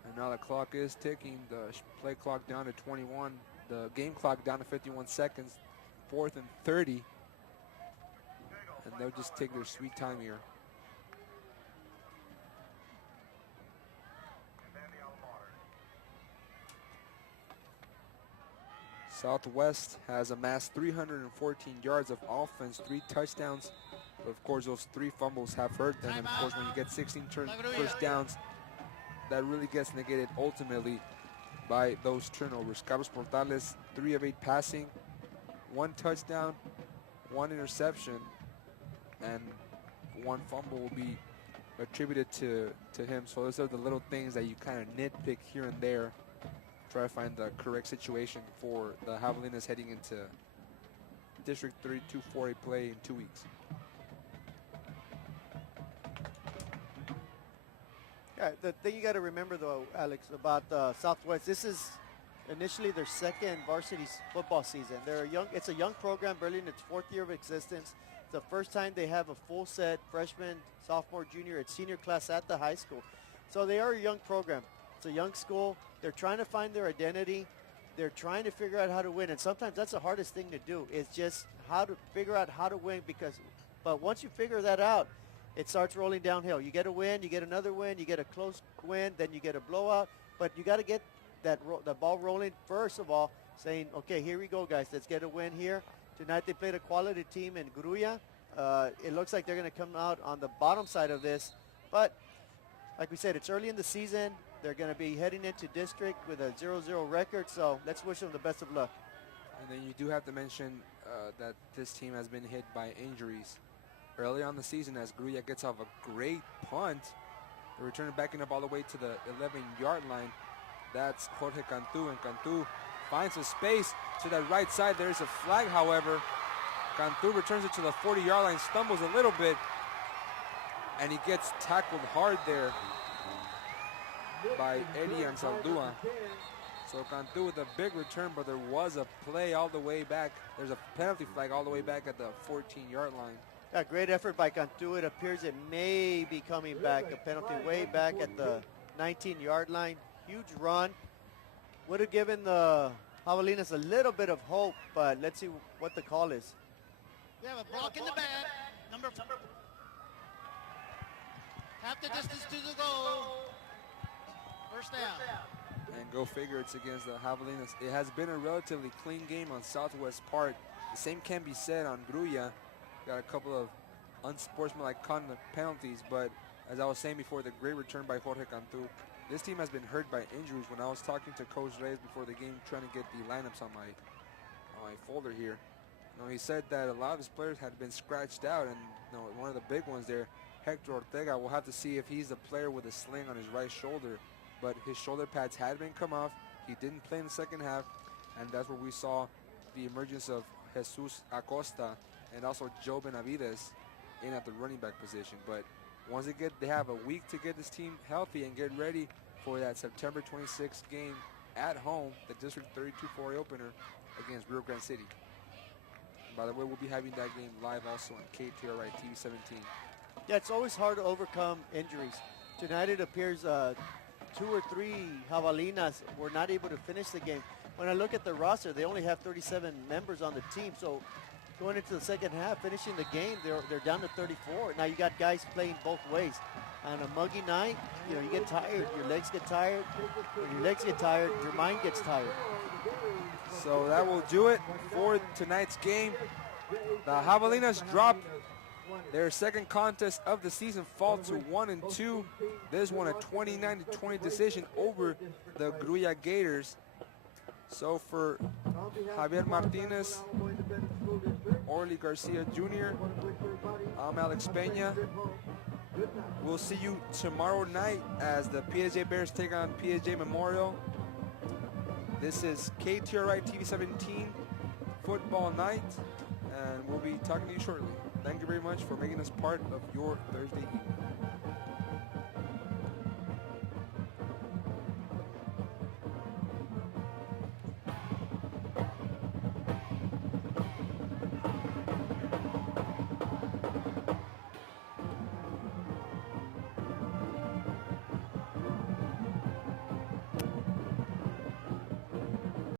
And now the clock is ticking. The play clock down to 21. The game clock down to 51 seconds. 4th and 30. And they'll just take their sweet time here. Southwest has amassed 314 yards of offense, 3 touchdowns. But of course, those 3 fumbles have hurt them. And of course, when you get 16 first downs, that really gets negated ultimately by those turnovers. Carlos Portales, 3 of 8 passing, 1 touchdown, 1 interception, and 1 fumble will be attributed to him. So those are the little things that you kind of nitpick here and there. Try to find the correct situation for the Javelinas heading into District 32 4A play in 2 weeks. Yeah, the thing you got to remember, though, Alex, about Southwest, this is initially their 2nd varsity football season. It's a young program, barely in its 4th year of existence. It's the first time they have a full set freshman, sophomore, junior, and senior class at the high school. So they are a young program. It's a young school. They're trying to find their identity. They're trying to figure out how to win. And sometimes that's the hardest thing to do, is just how to figure out how to win. But once you figure that out, it starts rolling downhill. You get a win, you get another win, you get a close win, then you get a blowout. But you got to get the ball rolling first of all, saying, okay, here we go, guys. Let's get a win here. Tonight they played a quality team in Gruya. It looks like they're going to come out on the bottom side of this. But like we said, it's early in the season. They're going to be heading into district with a 0-0 record, so let's wish them the best of luck. And then you do have to mention that this team has been hit by injuries. Early on the season, as Gruya gets off a great punt, they're returning backing up all the way to the 11-yard line. That's Jorge Cantu, and Cantu finds a space to the right side. There's a flag, however. Cantu returns it to the 40-yard line, stumbles a little bit, and he gets tackled hard there by Eddie Ansaldua. So Cantu with a big return, but there was a play all the way back. There's a penalty flag all the way back at the 14-yard line. Yeah, great effort by Cantu. It appears it may be coming back. A penalty way back at the 19-yard line. Huge run. Would have given the Javelinas a little bit of hope, but let's see what the call is. We have a block in the back. Number 4. Half the distance to the goal. First down. And go figure, it's against the Javelinas. It has been a relatively clean game on Southwest part. The same can be said on Gruya. Got a couple of unsportsmanlike conduct penalties, but as I was saying before, the great return by Jorge Cantu. This team has been hurt by injuries. When I was talking to Coach Reyes before the game, trying to get the lineups on my folder here, he said that a lot of his players had been scratched out, and one of the big ones there, Hector Ortega, we'll have to see if he's the player with a sling on his right shoulder. But his shoulder pads had been come off. He didn't play in the second half, and that's where we saw the emergence of Jesus Acosta and also Joe Benavides in at the running back position. But once they have a week to get this team healthy and get ready for that September 26th game at home, the District 32 4A opener against Rio Grande City. By the way, we'll be having that game live also on KTRI TV 17. Yeah, it's always hard to overcome injuries. Tonight it appears 2 or 3 Javelinas were not able to finish the game. When I look at the roster, they only have 37 members on the team. So going into the second half, finishing the game, they're down to 34. Now you got guys playing both ways. on a muggy night, you know, you get tired. Your legs get tired. When your legs get tired, your mind gets tired. So that will do it for tonight's game. The Javelinas drop their second contest of the season, fall to 1-2. This one a 29-20 decision over the Grulla Gators. So for Javier Martinez, Orly Garcia Jr., I'm Alex Peña. We'll see you tomorrow night as the PSJ Bears take on PSJ Memorial. This is KTRI TV 17 Football Night, and we'll be talking to you shortly. Thank you very much for making us part of your Thursday evening.